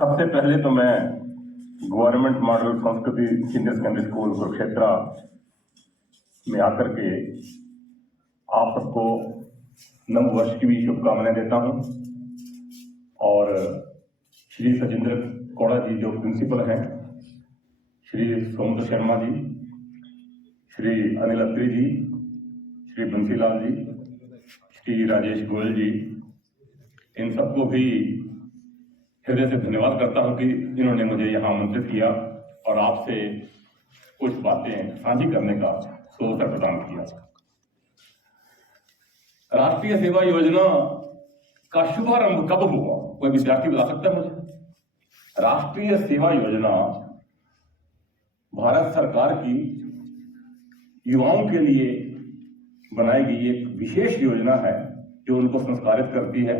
सबसे पहले तो मैं गवर्नमेंट मॉडल संस्कृति सीनियर सेकेंडरी स्कूल कुरुक्षेत्र में आकर के आप सबको नव वर्ष की भी शुभकामनाएं देता हूं। और श्री सचिंद्र कौड़ा जी जो प्रिंसिपल हैं, श्री सौंदर शर्मा जी, श्री अनिल अत्री जी, श्री बंसीलाल जी, श्री राजेश गोयल जी, इन सबको भी हृदय से धन्यवाद करता हूं कि इन्होंने मुझे यहाँ आमंत्रित किया और आपसे कुछ बातें साझी करने का अवसर प्रदान किया। राष्ट्रीय सेवा योजना का शुभारंभ कब हुआ, कोई विद्यार्थी बता सकता है मुझे? राष्ट्रीय सेवा योजना भारत सरकार की युवाओं के लिए बनाई गई एक विशेष योजना है जो उनको संस्कारित करती है,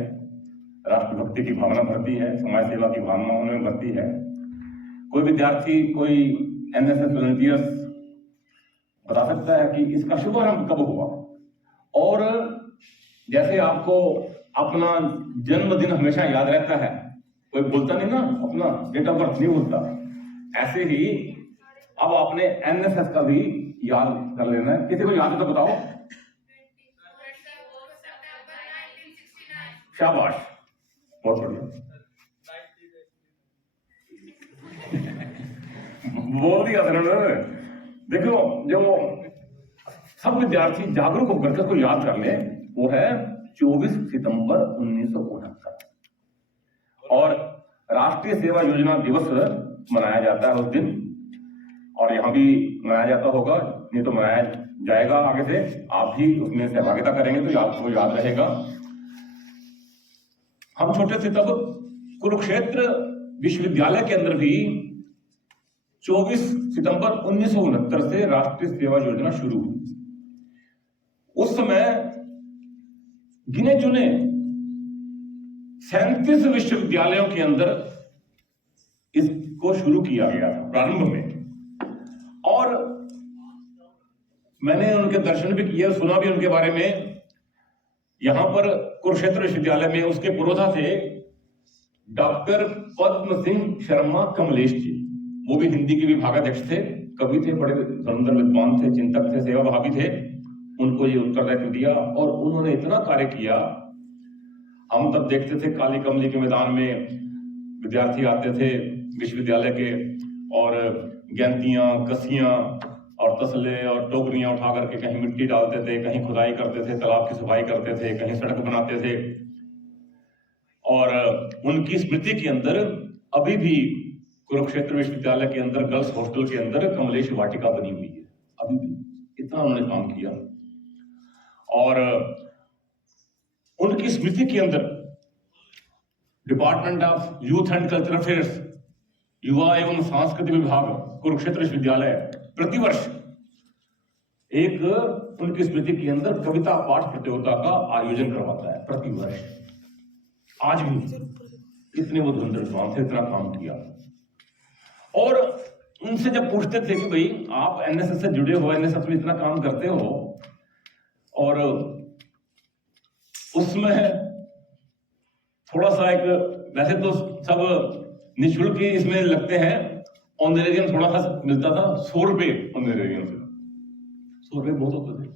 राष्ट्रभक्ति की भावना भरती है, समाज सेवा की भावना उनमें भरती है। कोई विद्यार्थी, कोई एनएसएस वॉलंटियर्स बता सकता है कि इसका शुभारंभ कब हुआ? और जैसे आपको अपना जन्मदिन हमेशा याद रहता है, कोई बोलता नहीं ना, अपना डेट ऑफ बर्थ नहीं भूलता, ऐसे ही अब आपने एनएसएस का भी याद कर लेना है। किसी को याद है तो बताओ। शाबाश, बहुत बढ़िया, बोल दिया उन्होंने। देखो, जो सब विद्यार्थी जागरूक होकर के उसको याद कर ले, वो है 24 सितंबर 1969 और राष्ट्रीय सेवा योजना दिवस मनाया जाता है उस दिन, और यहाँ भी मनाया जाता होगा, नहीं तो मनाया जाएगा आगे से। आप भी उसमें सहभागिता करेंगे तो आपको याद रहेगा। हम छोटे थे तब कुरुक्षेत्र विश्वविद्यालय के अंदर भी 24 सितंबर 1969 से राष्ट्रीय सेवा योजना शुरू हुई। उस समय गिने चुने 37 विश्वविद्यालयों के अंदर इसको शुरू किया गया था प्रारंभ में, और मैंने उनके दर्शन भी किए, सुना भी उनके बारे में। यहां पर कुरुक्षेत्र विश्वविद्यालय में उसके पुरोधा थे डॉक्टर पद्म सिंह शर्मा कमलेश जी। वो भी हिंदी के विभागाध्यक्ष थे, कवि थे, बड़े सुंदर विद्वान थे, चिंतक थे, सेवाभावी थे। उनको ये उत्तरदायित्व दिया और उन्होंने इतना कार्य किया। हम तब देखते थे काली कमली के मैदान में विद्यार्थी आते थे विश्वविद्यालय के, और गेंतियां, कसियां और तसले और टोकरियां उठा करके कहीं मिट्टी डालते थे, कहीं खुदाई करते थे, तालाब की सफाई करते थे, कहीं सड़क बनाते थे। और उनकी स्मृति के अंदर अभी भी कुरुक्षेत्र विश्वविद्यालय के अंदर गर्ल्स हॉस्टल के अंदर कमलेश वाटिका बनी हुई है, अभी भी। इतना उन्होंने काम किया। और उनकी स्मृति के अंदर department of youth and cultural affairs, युवा एवं सांस्कृतिक विभाग, कुरुक्षेत्र विश्वविद्यालय प्रतिवर्ष एक उनकी स्मृति के अंदर कविता पाठ प्रतियोगिता का आयोजन करवाता है, प्रतिवर्ष। आज भी इतने वो धुंधर विद्वान थे, इतना काम किया। और उनसे जब पूछते थे कि भाई आप एनएसएस से जुड़े हो, एनएसएस में इतना काम करते हो, और उसमें थोड़ा सा एक, वैसे तो सब निःशुल्क ही इसमें लगते हैं, ऑनरेरियम थोड़ा सा मिलता था, 100 रुपए ऑनरेरियम से। 100 रुपए बहुत होते थे,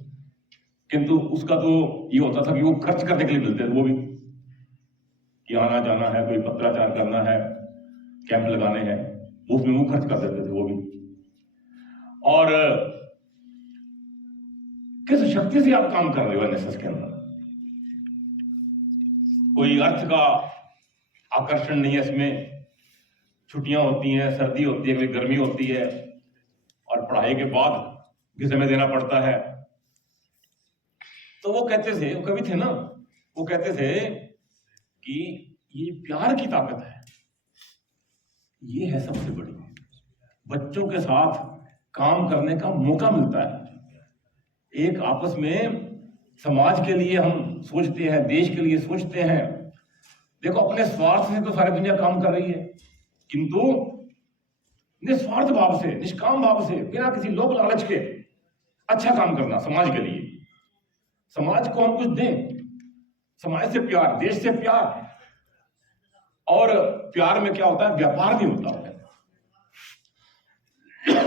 किंतु उसका तो ये होता था कि वो खर्च करने के लिए मिलते थे, वो भी कि आना जाना है, कोई पत्राचार करना है, कैंप लगाने हैं, उसमें वो खर्च कर देते थे वो भी। और किस शक्ति से आप काम कर रहे हो एनएसएस के अंदर? कोई अर्थ का आकर्षण नहीं है इसमें। छुट्टियां होती हैं, सर्दी होती है, कोई गर्मी होती है, और पढ़ाई के बाद भी समय देना पड़ता है। तो वो कहते थे, वो कवि थे ना, वो कहते थे कि ये प्यार की ताकत है, ये है सबसे बड़ी। बच्चों के साथ काम करने का मौका मिलता है, एक आपस में समाज के लिए हम सोचते हैं, देश के लिए सोचते हैं। देखो, अपने स्वार्थ से तो सारी दुनिया काम कर रही है, किंतु निस्वार्थ भाव से, निष्काम भाव से, बिना किसी लोभ लालच के अच्छा काम करना समाज के लिए। समाज को हम कुछ दें, समाज से प्यार, देश से प्यार, और प्यार में क्या होता है, व्यापार नहीं होता है।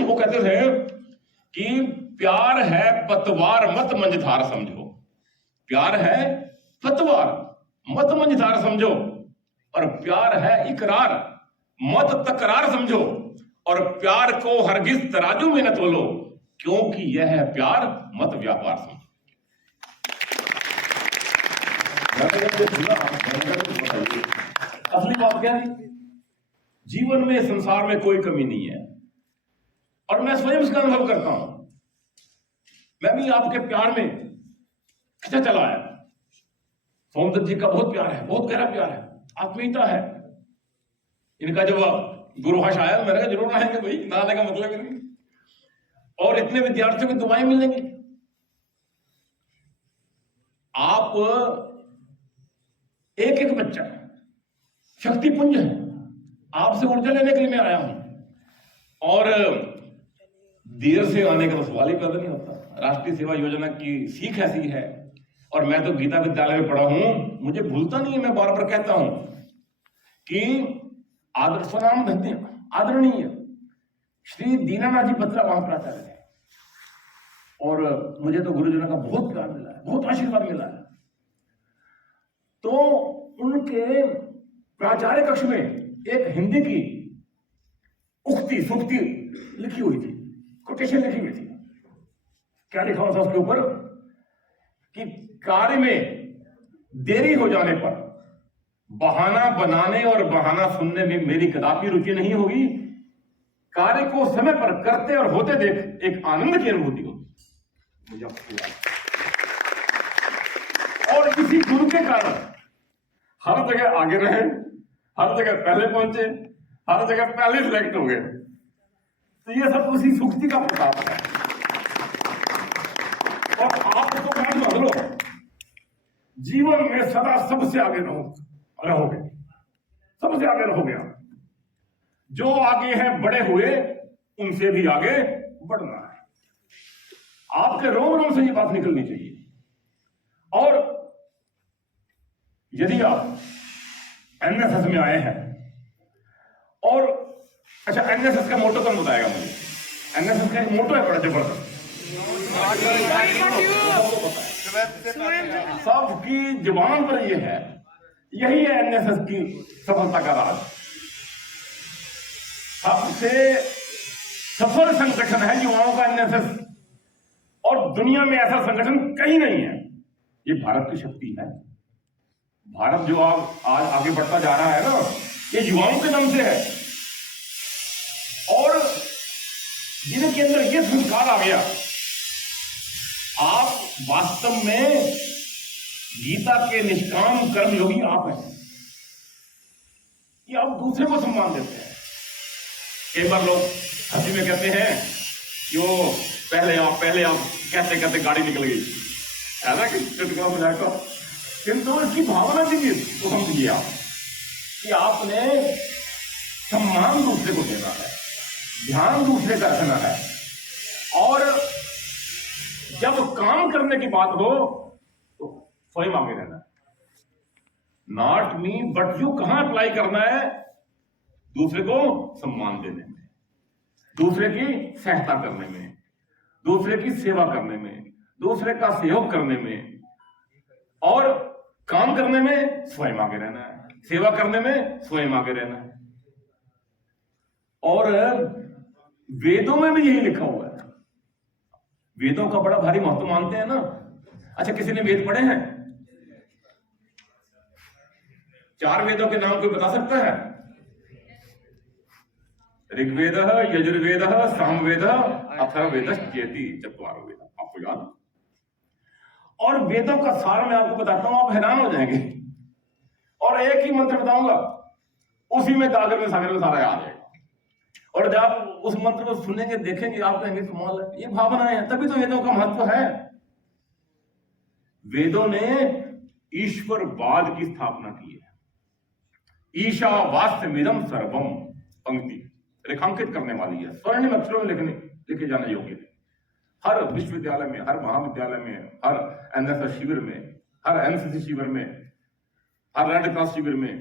वो कहते थे कि प्यार है पतवार मत मंझधार समझो, प्यार है पतवार मत मंझधार समझो, और प्यार है इकरार मत तकरार समझो, और प्यार को हरगिज तराजू में न तोलो, क्योंकि यह है प्यार मत व्यापार समझो। असली बात क्या है, जीवन में संसार में कोई कमी नहीं है, और मैं स्वयं इसका अनुभव करता हूं। मैं भी आपके प्यार में खिंचा चला आया। सोमदत्त जी का बहुत प्यार है, बहुत गहरा प्यार है, आत्मीयता है। इनका जब गुरुभाष आया मैंने कहा जरूर आएंगे भाई, ना आने का मतलब ही नहीं। और इतने विद्यार्थियों की दुआएं मिलेंगी। आप एक एक बच्चा शक्ति पुंज है, आपसे ऊर्जा लेने के लिए मैं आया हूं, और देर से आने का तो सवाल ही पैदा नहीं होता। राष्ट्रीय सेवा योजना की सीख ऐसी है, और मैं तो गीता विद्यालय में पढ़ा हूं, मुझे भूलता नहीं है। मैं बार बार कहता हूं कि आदर स्वनाम धन्य आदरणीय श्री दीनानाथ जी बत्रा वहां प्राचार्य है, और मुझे तो गुरुजनों का बहुत प्यार मिला है, बहुत आशीर्वाद मिला है। तो उनके प्राचार्य कक्ष में एक हिंदी की उक्ति सूक्ति लिखी हुई थी, कोटेशन लिखी हुई थी। क्या लिखा हुआ था उसके ऊपर कि कार्य में देरी हो जाने पर बहाना बनाने और बहाना सुनने में मेरी कदापि रुचि नहीं होगी। कार्य को समय पर करते और होते देख एक आनंद की अनुभूति होगी मुझे। और किसी गुरु के कारण हर जगह आगे रहे, हर जगह पहले पहुंचे, हर जगह पहले सिलेक्ट हो गए, तो ये सब उसी सूक्ति का प्रताप है। और आप तो क्या मान लो, जीवन में सदा सबसे आगे रहोगे, सबसे आगे रहोगे आप। जो आगे हैं बढ़े हुए, उनसे भी आगे बढ़ना है। आपके रोम रोम से ये बात निकलनी चाहिए। और यदि आप एनएसएस में आए हैं, और अच्छा एनएसएस का मोटो कौन बताएगा मुझे? एनएसएस का एक मोटो है बड़ा जबरदस्त, सबकी जुबान पर यह है, यही है एनएसएस की सफलता का राज। सबसे सफल संगठन है युवाओं का एनएसएस, और दुनिया में ऐसा संगठन कहीं नहीं है। ये भारत की शक्ति है। भारत जो आज आगे बढ़ता जा रहा है ना, ये युवाओं के दम से है। और जिनके अंदर ये संस्कार आ गया, आप वास्तव में गीता के निष्काम कर्म योगी आप हैं। कि आप दूसरे को सम्मान देते हैं। एक बार लोग हंसी में कहते हैं कि वो पहले आप कहते कहते गाड़ी निकल गई, है ना, कि चुटकुला बजाकर। किंतु इसकी भावना दीजिए तो समझिए आप कि आपने सम्मान दूसरे को देना है, ध्यान दूसरे का रखना है। और जब काम करने की बात हो तो स्वयं आगे रहना है। नॉट मी बट यू कहां अप्लाई करना है? दूसरे को सम्मान देने में, दूसरे की सहायता करने में, दूसरे की सेवा करने में, दूसरे का सहयोग करने में, और काम करने में स्वयं आगे रहना है, सेवा करने में स्वयं आगे रहना है। और वेदों में भी यही लिखा हुआ है। वेदों का बड़ा भारी महत्व मानते हैं ना। अच्छा, किसी ने वेद पढ़े हैं? 4 वेदों के नाम कोई बता सकता है? ऋग्वेद, यजुर्वेद, सामवेद, अथर्ववेद, चेति, 4 वेद। आपको याद? और वेदों का सार मैं आपको बताता हूं, आप हैरान हो जाएंगे। और एक ही मंत्र बताऊंगा, उसी में गागर में सागर में सारा याद है। और जब आप उस मंत्र को सुनेंगे, देखेंगे, आप कहेंगे कमाल है, ये भावनाएं हैं। तभी तो वेदों का महत्व है। वेदों ने ईश्वरवाद की स्थापना की है। ईशावास्यमिदं सर्वम पंक्ति रेखांकित करने वाली है, स्वर्णिम अक्षरों में लिखे जाने योग्य है। हर विश्वविद्यालय में, हर महाविद्यालय में, हर एनएसएस शिविर में, हर एनसीसी शिविर में, हर रेड क्रॉस शिविर में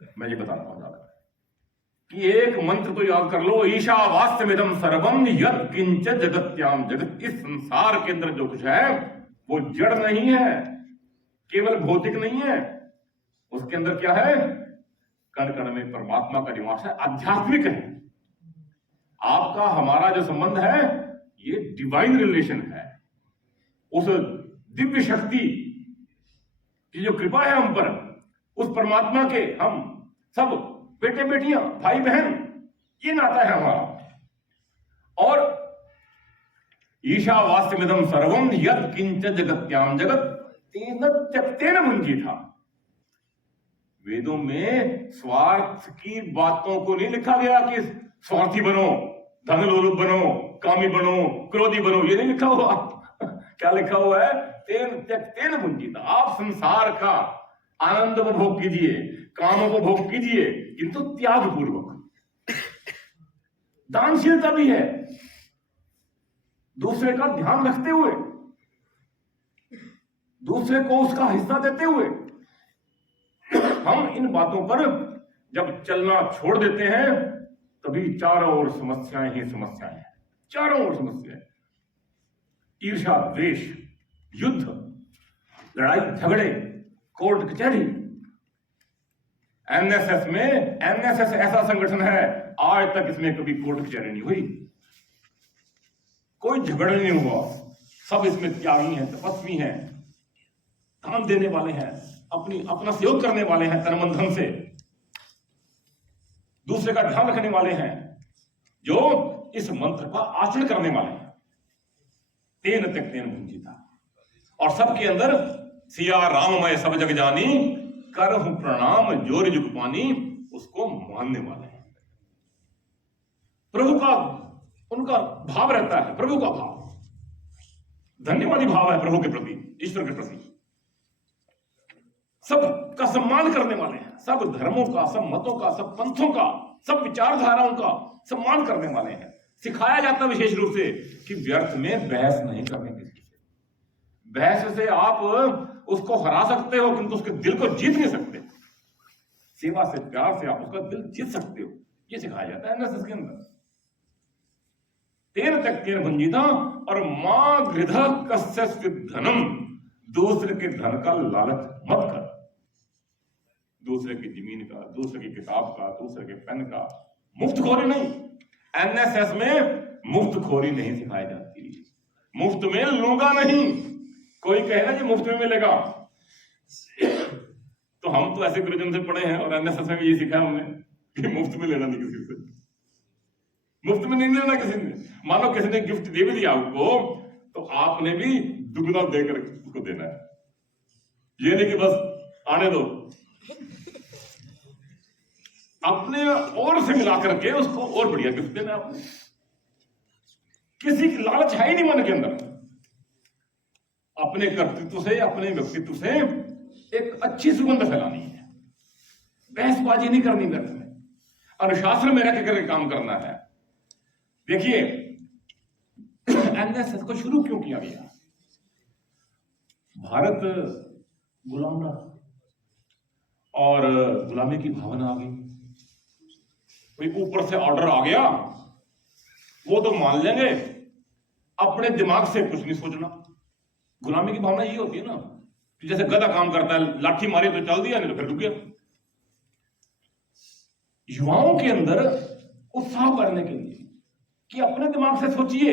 मैं ये बता रहा हूं जाकर कि एक मंत्र तो याद कर लो, ईशावास्यमिदं सर्वम यत् किंच जगत्याम जगत। इस संसार के अंदर जो कुछ है वो जड़ नहीं है, केवल भौतिक नहीं है। उसके अंदर क्या है? कण कण में परमात्मा का निवास है, आध्यात्मिक है। आपका हमारा जो संबंध है ये डिवाइन रिलेशन है। उस दिव्य शक्ति की जो कृपा है हम पर, उस परमात्मा के हम सब बेटे बेटियां, भाई बहन, ये नाता है हमारा। और ईशावास्यमिदं सर्वम यत् किंच जगत्याम जगत तेन त्यक्तेन भुंजीथा। वेदों में स्वार्थ की बातों को नहीं लिखा गया कि स्वार्थी बनो, धन लोलुप बनो, कामी बनो, क्रोधी बनो, ये नहीं लिखा हुआ। क्या लिखा हुआ है? तेन त्यक्तेन भुंजीथा। आप संसार का आनंद उपभोग कीजिए, काम उपभोग कीजिए, किंतु त्याग पूर्वक। दानशीलता भी है, दूसरे का ध्यान रखते हुए, दूसरे को उसका हिस्सा देते हुए। हम इन बातों पर जब चलना छोड़ देते हैं तभी चारों ओर समस्याएं ही समस्याएं हैं, चारों ओर समस्याएं। ईर्ष्या, द्वेष, युद्ध, लड़ाई झगड़े, कोर्ट कचहरी। एनएसएस में, एनएसएस ऐसा संगठन है आज तक इसमें कभी कोर्ट कचहरी नहीं हुई, कोई झगड़ा नहीं हुआ। सब इसमें त्यागी हैं, तपस्वी हैं, दान देने वाले हैं, अपना सहयोग करने वाले हैं, तन मन धन से दूसरे का ध्यान रखने वाले हैं, जो इस मंत्र का आचरण करने वाले हैं। तेन त्यक्तेन भुंजीथा। और सबके अंदर सिया राममय सब जग जानी, करहु प्रणाम जोर जुग पानी, उसको मानने वाले हैं। प्रभु का उनका भाव रहता है, प्रभु का भाव, धन्यवादी भाव है प्रभु के प्रति, ईश्वर के प्रति। सब का सम्मान करने वाले हैं, सब धर्मों का, सब मतों का, सब पंथों का, सब विचारधाराओं का सम्मान करने वाले हैं। सिखाया जाता है विशेष रूप से कि व्यर्थ में बहस नहीं करने किसी से। बहस से आप उसको हरा सकते हो किंतु उसके दिल को जीत नहीं सकते। सेवा से, प्यार से आप उसका दिल जीत सकते हो, ये सिखाया जाता है एनएसएस के अंदर। तेन त्यक्तेन भुंजीथा। और मां गृधः कस्य धनम, दूसरे के धन का लालच मत कर। दूसरे की जमीन का, दूसरे की किताब का, दूसरे के पेन का मुफ्तखोरी नहीं। एनएसएस में मुफ्तखोरी नहीं सिखाई जाती, मुफ्त में लूंगा नहीं। कोई कहे ना कि मुफ्त में मिलेगा, तो हम तो ऐसे गुरुजन से पढ़े हैं और एनएसएस में भी ये सीखा हमने कि मुफ्त में लेना नहीं किसी से, मुफ्त में नहीं लेना किसी ने। मानो किसी ने गिफ्ट दे भी दिया आपको तो आपने भी दुगना देकर उसको देना है, ये नहीं कि बस आने दो। अपने और से मिला करके उसको और बढ़िया गिफ्ट देना है आपने। किसी की लालच है ही नहीं मन के अंदर। अपने कर्तृत्व से, अपने व्यक्तित्व से एक अच्छी सुगंध फैलानी है, बहसबाजी नहीं करनी व्यर्थ में, अनुशासन में रह करके काम करना है। देखिए एनएसएस को शुरू क्यों किया गया? भारत गुलाम रहा और गुलामी की भावना आ गई। कोई ऊपर से ऑर्डर आ गया वो तो मान लेंगे, अपने दिमाग से कुछ नहीं सोचना। गुलामी की भावना ये होती है ना कि जैसे गधा काम करता है, लाठी मारी तो चल दिया, नहीं तो फिर रुक गया। युवाओं के अंदर उत्साह बढ़ने के लिए कि अपने दिमाग से सोचिए,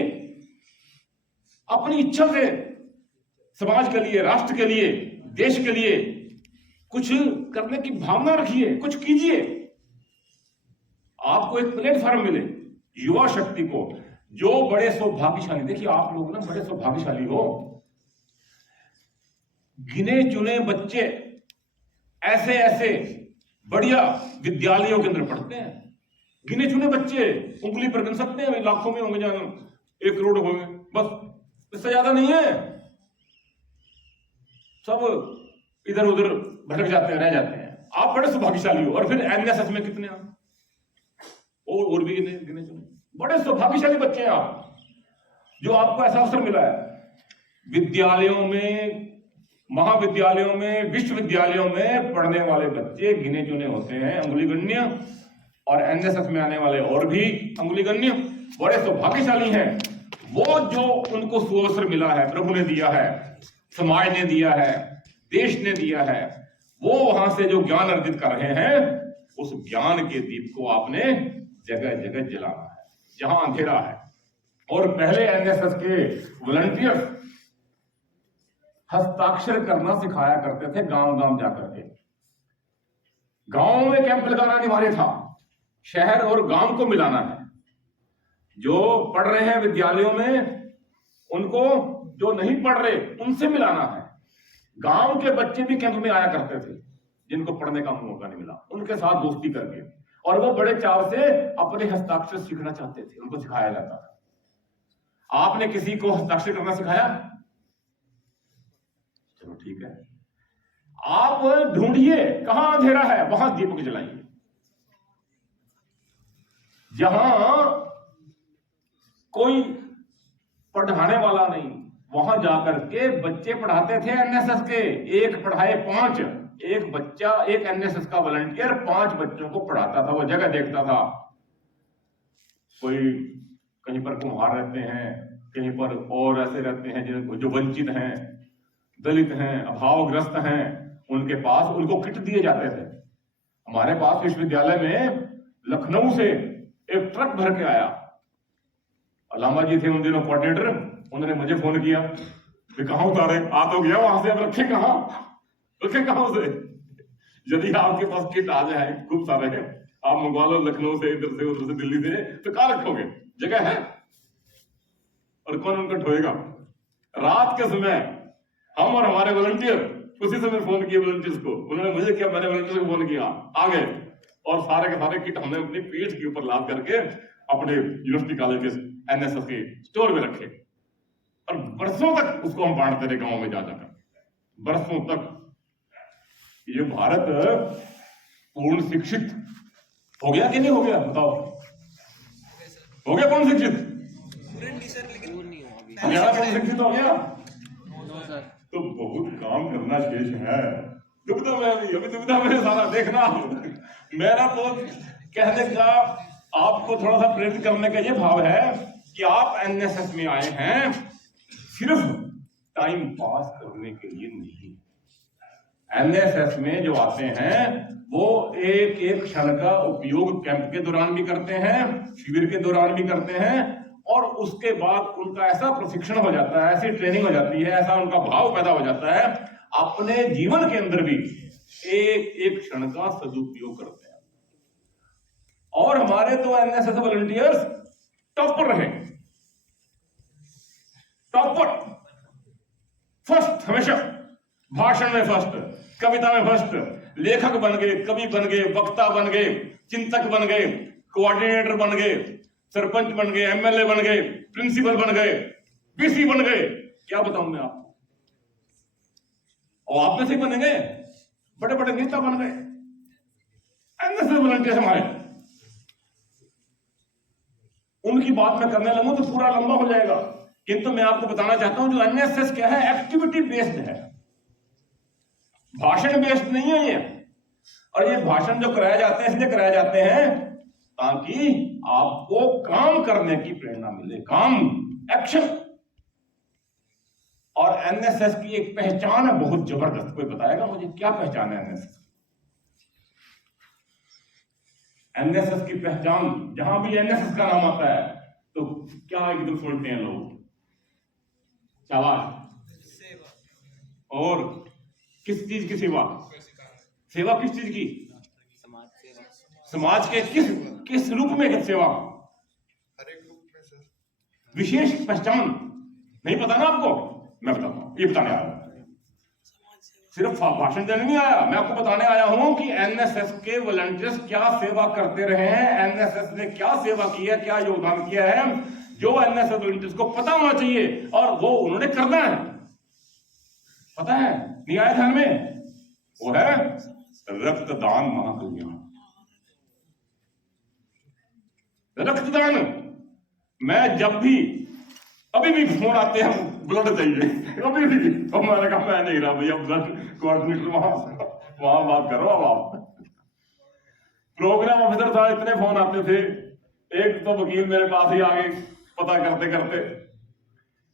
अपनी इच्छा से समाज के लिए, राष्ट्र के लिए, देश के लिए कुछ करने की भावना रखिए, कुछ कीजिए। आपको एक प्लेटफॉर्म मिले युवा शक्ति को, जो बड़े सौभाग्यशाली, देखिए आप लोग ना बड़े सौभाग्यशाली हो। गिने चुने बच्चे ऐसे ऐसे बढ़िया विद्यालयों के अंदर पढ़ते हैं। गिने चुने बच्चे उंगली पर गिन सकते हैं, लाखों में होंगे, जानो 1 करोड़ होंगे, बस इससे ज्यादा नहीं है। सब इधर उधर भटक जाते हैं, रह जाते हैं। आप बड़े सौभाग्यशाली हो। और फिर एनएसएस में कितने आप और भी गिने चुने बड़े सौभाग्यशाली बच्चे हैं आप, जो आपको ऐसा अवसर मिला है। विद्यालयों में महाविद्यालयों में, विश्वविद्यालयों में पढ़ने वाले बच्चे गिने चुने होते हैं, अंगुलीगण्य, और एनएसएस में आने वाले और भी अंगुलीगण्य। बड़े सौभाग्यशाली हैं वो जो उनको सुअवसर मिला है, प्रभु ने दिया है, समाज ने दिया है, देश ने दिया है। वो वहां से जो ज्ञान अर्जित कर रहे हैं, उस ज्ञान के दीप को आपने जगह जगह जलाना है जहां अंधेरा है। और पहले एनएसएस के वॉलंटियर्स हस्ताक्षर करना सिखाया करते थे गांव गांव जाकर के। गांव में कैंप लगाना अनिवार्य था, शहर और गांव को मिलाना है। जो पढ़ रहे हैं विद्यालयों में उनको जो नहीं पढ़ रहे उनसे मिलाना है। गांव के बच्चे भी कैंप में आया करते थे जिनको पढ़ने का मौका नहीं मिला, उनके साथ दोस्ती करके, और वो बड़े चाव से अपने हस्ताक्षर सीखना चाहते थे, उनको सिखाया जाता था। आपने किसी को हस्ताक्षर करना सिखाया? चलो ठीक है, आप ढूंढिए कहां अंधेरा है, वहां दीपक जलाइए। जहां कोई पढ़ाने वाला नहीं, वहां जाकर के बच्चे पढ़ाते थे एनएसएस के। एक पढ़ाए 5, एक बच्चा, एक एनएसएस का वॉलंटियर 5 बच्चों को पढ़ाता था। वो जगह देखता था, कोई कहीं पर कुम्हार रहते हैं, कहीं पर और ऐसे रहते हैं जो वंचित हैं, दलित हैं, अभावग्रस्त हैं, उनके पास उनको किट दिए जाते थे। हमारे पास विश्वविद्यालय में लखनऊ से एक ट्रक भर के आया। अलामा जी थे उन दिनों कोऑर्डिनेटर, उन्होंने मुझे फोन किया कि कहां उतारे, आ तो गया वहां से, अब रखे कहां से? यदि आपके पास किट आ जाए, खूब सारे हैं, आप मंगवा लो लखनऊ से, इधर से, उधर से, दिल्ली से, तो कहां रखोगे? जगह है? और कौन उनको ढोएगा? रात के समय हम और हमारे वॉलंटियर, उसी समय फोन किए वॉलंटियर्स को, उन्होंने मुझे किया, मैंने वॉलंटियर्स को फोन किया, आ गए, और सारे के सारे किट हमने अपनी पीठ के ऊपर लाद करके अपने यूनिवर्सिटी कॉलेज के एनएसएस के स्टोर में रखे, और बरसों तक उसको हम बांटते रहे गांव में जा जाकर, बरसों तक। ये भारत पूर्ण शिक्षित हो गया कि नहीं हो गया? बताओ, हो गया पूर्ण शिक्षित? हरियाणा पूर्ण शिक्षित हो गया? तो बहुत काम करना शेष है। दुविधा में अभी दुविधा में सारा देखना। मेरा तो कहने का, आपको थोड़ा सा प्रेरित करने का ये भाव है कि आप एनएसएस में आए हैं सिर्फ टाइम पास करने के लिए नहीं। एनएसएस में जो आते हैं वो एक एक क्षण का उपयोग कैंप के दौरान भी करते हैं, शिविर के दौरान भी करते हैं, और उसके बाद उनका ऐसा प्रशिक्षण हो जाता है, ऐसी ट्रेनिंग हो जाती है, ऐसा उनका भाव पैदा हो जाता है, अपने जीवन के अंदर भी एक एक क्षण का सदुपयोग करते हैं। और हमारे तो एनएसएस वॉलंटियर्स टॉपर रहे, टॉपर, फर्स्ट, हमेशा भाषण में फर्स्ट, कविता में फर्स्ट, लेखक बन गए, कवि बन गए, वक्ता बन गए, चिंतक बन गए, कोऑर्डिनेटर बन गए, सरपंच बन गए, एमएलए बन गए, प्रिंसिपल बन गए, पीसी बन गए, क्या बताऊं मैं आपको। और आप में से बनेंगे, बड़े बड़े नेता बन गए एनएसएस वॉलंटियर्स हमारे। उनकी बात मैं करने लगूं तो पूरा लंबा हो जाएगा, किंतु मैं आपको बताना चाहता हूं जो एनएसएस क्या है, एक्टिविटी बेस्ड है, भाषण बेस्ड नहीं है ये। और ये भाषण जो कराए जाते हैं इसलिए कराए जाते हैं ताकि आपको काम करने की प्रेरणा मिले, काम, एक्शन। और एनएसएस की एक पहचान है बहुत जबरदस्त। कोई बताएगा मुझे क्या पहचान है एनएसएस? एनएसएस की पहचान, जहां भी एनएसएस का नाम आता है तो क्या एकदम सुनते हैं लोग? शाबाश। और किस चीज की सेवा? सेवा किस चीज की? समाज के किस रूप में सेवा? हर एक रूप में सर। विशेष पहचान नहीं पता ना आपको? मैं बताता हूं, ये बताने आया हूं। सिर्फ भाषण देने नहीं आया, मैं आपको बताने आया हूं कि एनएसएस के वॉलंटियर्स क्या सेवा करते रहे हैं, एनएसएस ने क्या सेवा की है, क्या योगदान किया है, जो एनएसएस वॉलंटियर्स को पता होना चाहिए, और वो उन्होंने करना है। पता है? नहीं आया ध्यान में? वो है रक्तदान महाकल्याण। रक्तदान, मैं जब भी अभी भी फोन आते हैं, ब्लड चाहिए अभी भी। तो मैंने कहा मैं नहीं रहा भैया, ब्लड कोऑर्डिनेटर वहां बात करो। अब आप प्रोग्राम ऑफिसर साहब इतने फोन आते थे, एक तो वकील मेरे पास ही आगे पता करते करते,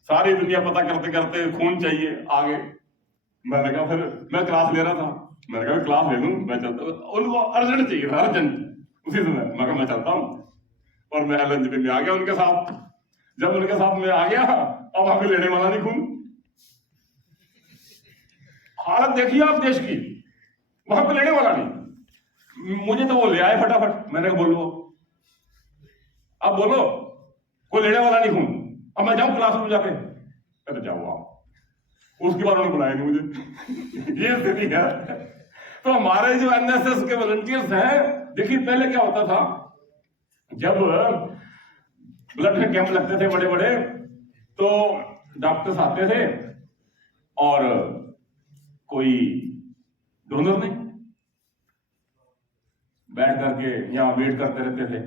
सारी दुनिया पता करते करते खून चाहिए आगे। मैंने कहा फिर मैं क्लास ले रहा था, मैंने कहा क्लास ले लूं, मैं चलता हूं। उनको अर्जेंट चाहिए था, अर्जेंट उसी समय। मैं कहा मैं चलता हूं, और मैं लंच में आ गया उनके साथ। जब उनके साथ में आ गया, अब वहां पे लेने वाला नहीं खून। हालत देखिए आप देश की, वहां पे लेने वाला नहीं। मुझे तो वो ले आए फटाफट। मैंने कहा बोलो, अब बोलो, कोई लेने वाला नहीं खून। अब मैं जाऊं क्लास में जाके? कहते जाओ आप। उसके बाद उन्होंने बुलाया नहीं मुझे। ये स्थिति है। तो हमारे जो एनएसएस के वॉलंटियर्स हैं, देखिए पहले क्या होता था, जब ब्लड के कैंप लगते थे बड़े बड़े, तो डॉक्टर्स आते थे और कोई डोनर नहीं, बैठ करके यहाँ वेट करते रहते थे,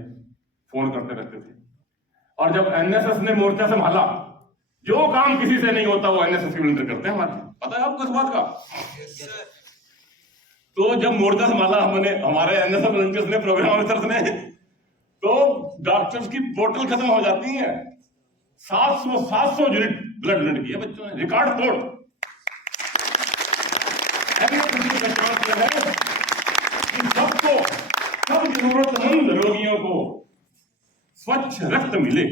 फोन करते रहते थे। और जब एनएसएस ने मोर्चा संभाला, जो काम किसी से नहीं होता वो एनएसएस के वॉलंटियर करते हैं हमारे। पता है आपको इस बात का? तो जब मोर्चा संभाला हमने, हमारे एनएसएस वॉलंटियर्स ने, प्रोग्राम ऑफिसर्स ने, तो डॉक्टर्स की बोतल खत्म हो जाती है। 700 यूनिट ब्लड डोनेट किया बच्चों ने, रिकॉर्ड तोड़। सबको, सब जरूरतमंद रोगियों को स्वच्छ रक्त मिले,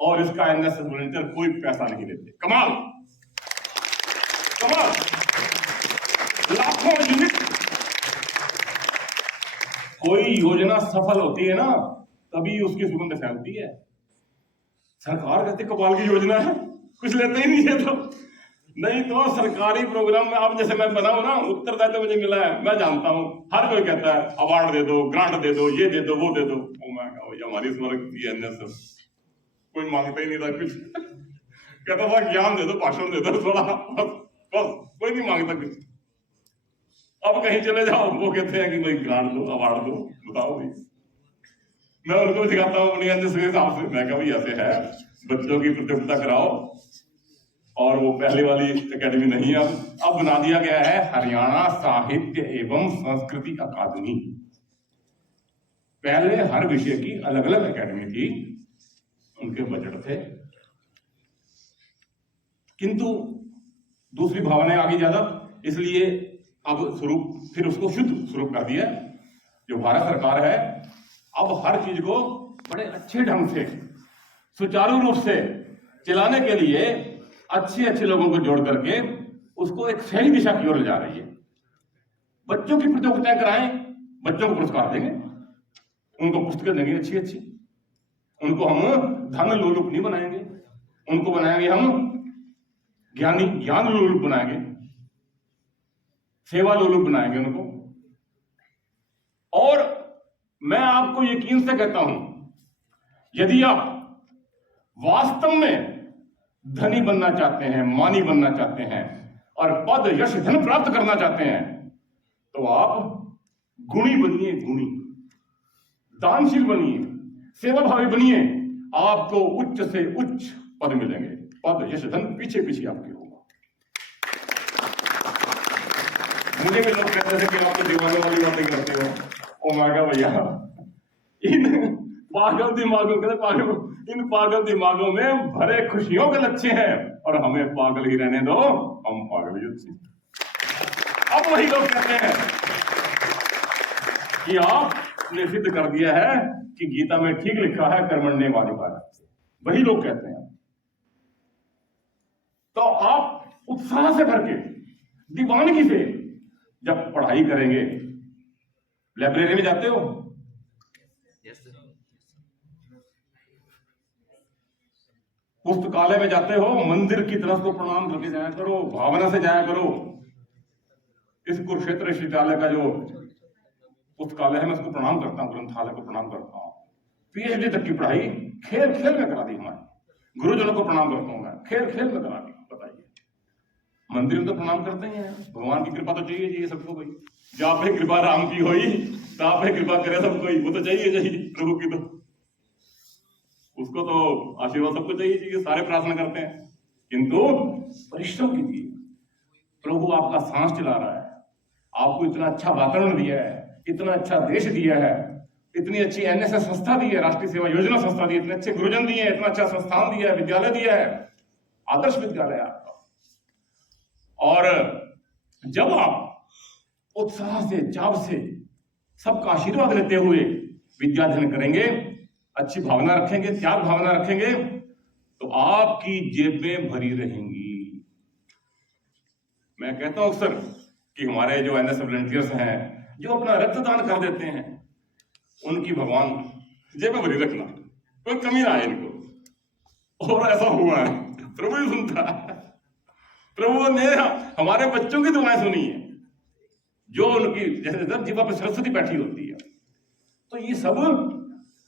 और इसका एनएसएस वॉलंटियर कोई पैसा नहीं लेते। कमाल कमाल, लाखों यूनिट। कोई योजना सफल होती है ना, तभी उसकी सुगंध फैलती है। सरकार कहते कमाल की योजना है, कुछ लेते ही नहीं है। तो नहीं तो सरकारी प्रोग्राम में, अब जैसे मैं बनाऊं ना, उत्तरदायित्व तो मुझे मिला है, मैं जानता हूं हर कोई कहता है अवार्ड दे दो, ग्रांट दे दो, ये दे दो, वो दे दो। ओ मैं कहा भैया हमारी स्वर्ग की एनएसएस कोई मांगता ही नहीं था कुछ। कहता था ज्ञान दे दो, भाषण दे दो थोड़ा, बस कोई नहीं मांगता कुछ। अब कहीं चले जाओ, वो कहते हैं कि भाई ग्रांट दो, अवार्ड दो, बताओ भाई। मैं उनको सिखाता हूँ अपनी एनएसएस के हिसाब से। मैं कहा भाई ऐसे है, बच्चों की प्रतियोगिता कराओ, और वो पहले वाली एकेडमी नहीं है, अब बना दिया गया है हरियाणा साहित्य एवं संस्कृति अकादमी। पहले हर विषय की अलग अलग एकेडमी थी, उनके बजट थे, किंतु दूसरी भावनाएं आ गई ज्यादा, इसलिए अब स्वरूप, फिर उसको शुद्ध स्वरूप कर दिया। जो भारत सरकार है, अब हर चीज को बड़े अच्छे ढंग से, सुचारू रूप से चलाने के लिए अच्छे लोगों को जोड़ करके उसको एक सही दिशा की ओर ले जा रही है। बच्चों की प्रतियोगिताएं कराएं, बच्चों को पुरस्कार देंगे, उनको पुस्तकें देंगे अच्छी अच्छी, उनको हम धन लोलुप नहीं बनाएंगे, उनको बनाएंगे हम ज्ञान लोलुप बनाएंगे, सेवा लोलुप बनाएंगे उनको। और मैं आपको यकीन से कहता हूं, यदि आप वास्तव में धनी बनना चाहते हैं, मानी बनना चाहते हैं, और पद यश धन प्राप्त करना चाहते हैं, तो आप गुणी बनिए, गुणी, दानशील बनिए, सेवाभावी बनिए। आपको उच्च से उच्च पद मिलेंगे, पद यश धन पीछे पीछे आपके होगा। मुझे भी लोग कहते थे कि आप तो दीवाने वाली बातें करते हो। ओ मागा भैया, इन पागल दिमागों के, इन पागल दिमागों में भरे खुशियों के लक्ष्य हैं, और हमें पागल ही रहने दो, हम पागल ही अच्छे। अब वही लोग कहते हैं कि आपने सिद्ध कर दिया है कि गीता में ठीक लिखा है कर्मण्येवाधिकारस्ते, वही लोग कहते हैं। तो आप उत्साह से भर के, दीवानगी से जब पढ़ाई करेंगे, लाइब्रेरी में जाते हो, पुस्तकालय में जाते हो, मंदिर की तरफ को प्रणाम करके जाया करो, भावना से जाया करो। इस कुरुक्षेत्र विश्वविद्यालय का जो पुस्तकालय है, मैं उसको प्रणाम करता हूँ, ग्रंथालय को प्रणाम करता हूँ। पीएचडी तक की पढ़ाई खेल खेल में करा दी हमारी, गुरुजनों को प्रणाम करता हूँ मैं, खेल खेल में करा दी। बताइए, मंदिर में तो प्रणाम करते ही हैं, भगवान की कृपा तो चाहिए सबको भाई। जहाँ पे कृपा राम की होई, तहाँ पे कृपा करे सब कोई, वो तो चाहिए प्रभु की। तो उसको तो आशीर्वाद सबको चाहिए, सारे प्रार्थना करते हैं, किंतु परिश्रम कीजिए। प्रभु आपका सांस चला रहा है, आपको इतना अच्छा वातावरण दिया है, इतना अच्छा देश दिया है, इतनी अच्छी एनएसएस संस्था दी है, राष्ट्रीय सेवा योजना संस्था दी है, इतने अच्छे गुरुजन दिए हैं, इतना अच्छा संस्थान दिया है, विद्यालय दिया है, आदर्श विद्यालय आपका। और जब आप उत्साह से, चाव से, सबका आशीर्वाद लेते हुए विद्याध्ययन करेंगे, अच्छी भावना रखेंगे, त्याग भावना रखेंगे, तो आपकी जेबें भरी रहेंगी। मैं कहता हूं अक्सर कि हमारे जो एनएसएस वॉलंटियर्स हैं, जो अपना रक्तदान कर देते हैं, उनकी भगवान जेबें भरी रखना, कोई कमी ना आए इनको। और ऐसा हुआ है, प्रभु ही सुनता है। प्रभु ने हमारे बच्चों की दुआएं सुनी है, जो उनकी जैसे जीवा पर सरस्वती बैठी होती है। तो ये सब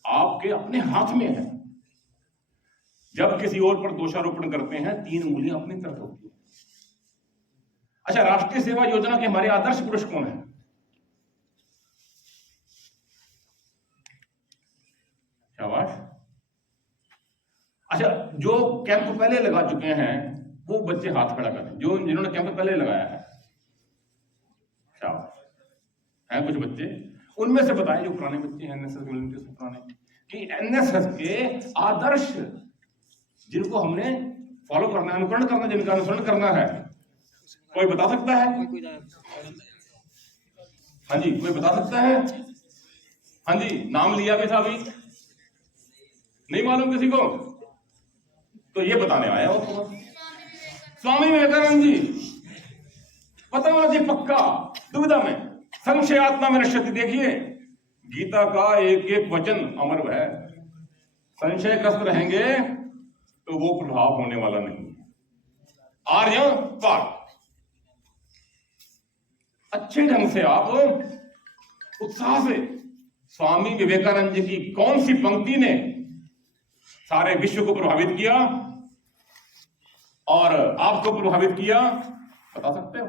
आपके अपने हाथ में है। जब किसी और पर दोषारोपण करते हैं, 3 उंगलियां अपनी तरफ होती है। अच्छा, राष्ट्रीय सेवा योजना के हमारे आदर्श पुरुष कौन है? शाबाश। अच्छा, जो कैंप पहले लगा चुके हैं वो बच्चे हाथ खड़ा करें, जो जिन्होंने कैंप पहले लगाया है। शाबाश। हैं कुछ बच्चे, उनमें से बताएं, जो पुराने बच्चे हैं एनएसएस वॉलंटियर्स पुराने, कि एनएसएस के आदर्श जिनको हमने फॉलो करना है, अनुकरण करना, जिनका अनुसरण करना है, कोई बता सकता है? हाँ जी, कोई बता सकता है? हाँ जी, नाम लिया भी था अभी, नहीं मालूम किसी को? तो ये बताने आया हो। स्वामी विवेकानंद जी, पता होना जी पक्का, दुविधा में संशय आत्मा में नश्यति। देखिए, गीता का एक एक वचन अमर है। संशयग्रस्त रहेंगे तो वो प्रभाव होने वाला नहीं है। आर्य पार, अच्छे ढंग से आप उत्साह से, स्वामी विवेकानंद जी की कौन सी पंक्ति ने सारे विश्व को प्रभावित किया और आपको प्रभावित किया, बता सकते हो?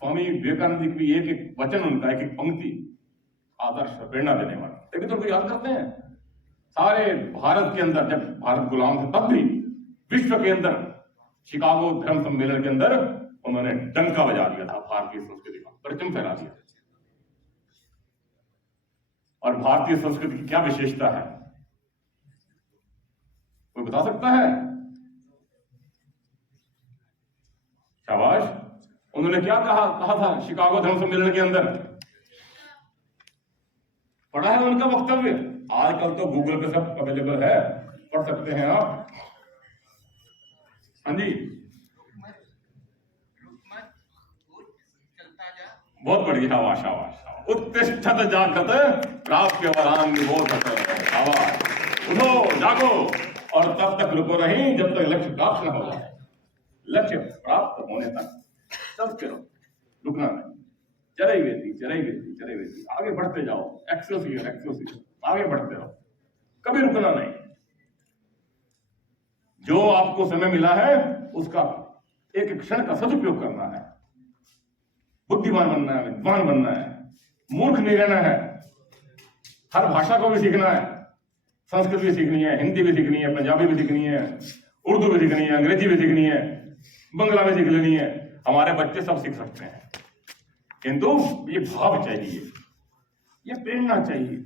स्वामी विवेकानंद जी की एक एक वचन, उनका एक एक पंक्ति आदर्श, प्रेरणा देने वाला। तभी तो उनको याद करते हैं। सारे भारत के अंदर, जब भारत गुलाम था, तब भी विश्व के अंदर शिकागो धर्म सम्मेलन के अंदर उन्होंने डंका बजा दिया था, भारतीय संस्कृति का परचम फहरा दिया। और भारतीय संस्कृति की क्या विशेषता है, कोई बता सकता है? शाबाश। उन्होंने क्या कहा था शिकागो धर्म सम्मेलन के अंदर? पढ़ा है उनका वक्तव्य? आजकल तो गूगल पे सब अवेलेबल है, पढ़ सकते हैं आप। हाँ जी, बहुत बढ़िया, शाबाश शाबाश। उत्तिष्ठत जागत प्राप्य वरान निबोधत। शाबाश, उठो जागो और तब तक रुको नहीं जब तक लक्ष्य प्राप्त न हो। लक्ष्य प्राप्त होने तक तब चलो, रुकना नहीं। चले गए, आगे बढ़ते जाओ। एक्सोसियर, आगे बढ़ते रहो, कभी रुकना नहीं। जो आपको समय मिला है उसका एक क्षण का सदुपयोग करना है। बुद्धिमान बनना है, विद्वान बनना है, मूर्ख नहीं रहना है। हर भाषा को भी सीखना है। संस्कृत भी सीखनी है, हिंदी भी सीखनी है, पंजाबी भी सीखनी है, उर्दू भी सीखनी है, अंग्रेजी भी सीखनी है, बंगला भी सीख लेनी है। हमारे बच्चे सब सीख सकते हैं, किंतु ये भाव चाहिए, ये प्रेरणा चाहिए।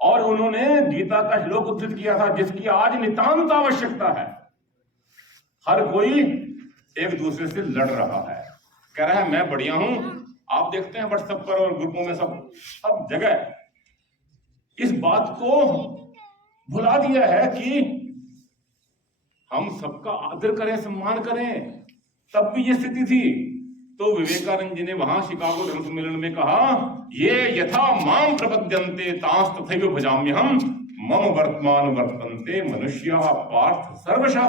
और उन्होंने गीता का श्लोक उद्धृत किया था, जिसकी आज नितांत आवश्यकता है। हर कोई एक दूसरे से लड़ रहा है, कह रहा है मैं बढ़िया हूं। आप देखते हैं व्हाट्सएप पर और ग्रुपों में सब जगह इस बात को भुला दिया है कि हम सबका आदर करें, सम्मान करें। तब भी ये स्थिति थी। तो विवेकानंद जी ने वहां शिकागो धर्म सम्मेलन में कहा, ये यथा माम प्रपद्यन्ते तांस तथैव भजाम्यहम् मम वर्तमान वर्तन्ते मनुष्याः पार्थ सर्वशः।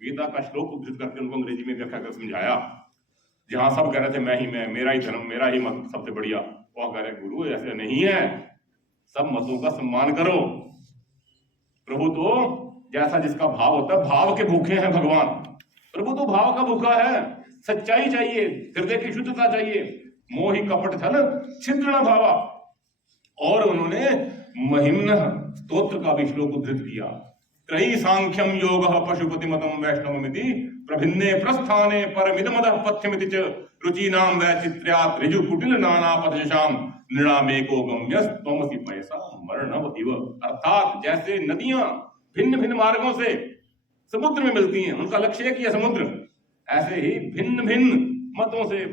गीता का श्लोक उद्धृत करके उनको अंग्रेजी में व्याख्या कर समझाया। जहां सब कह रहे थे मैं ही मैं, मेरा ही धर्म, मेरा ही मत सबसे बढ़िया, वो कह रहे गुरु ऐसे नहीं है, सब मतों का सम्मान करो। प्रभु तो जैसा जिसका भाव होता है, भाव के भूखे हैं भगवान। प्रभु तो भाव का भूखा है। सच्चाई चाहिए, हृदय की शुद्धता चाहिए। मोहि कपट छल छिद्र न भावा। और उन्होंने महिम्नः स्तोत्र का भी श्लोक उद्धृत किया। त्रयी सांख्यम योगः पशुपतिमतं वैष्णवमिति प्रभिन्ने प्रस्थाने परमिदमदः पथ्यमिति च रुचीनां वैचित्र्यात् ऋजु कुटिल नानापथयशाम नृणामेको गम्यस् त्वमसि पयसा मरणवतिव। अर्थात जैसे नदियां भिन्न भिन्न मार्गों से समुद्र में मिलती हैं, उनका लक्ष्य एक ही है समुद्र, ऐसे ही भिन्न भिन्न मतों से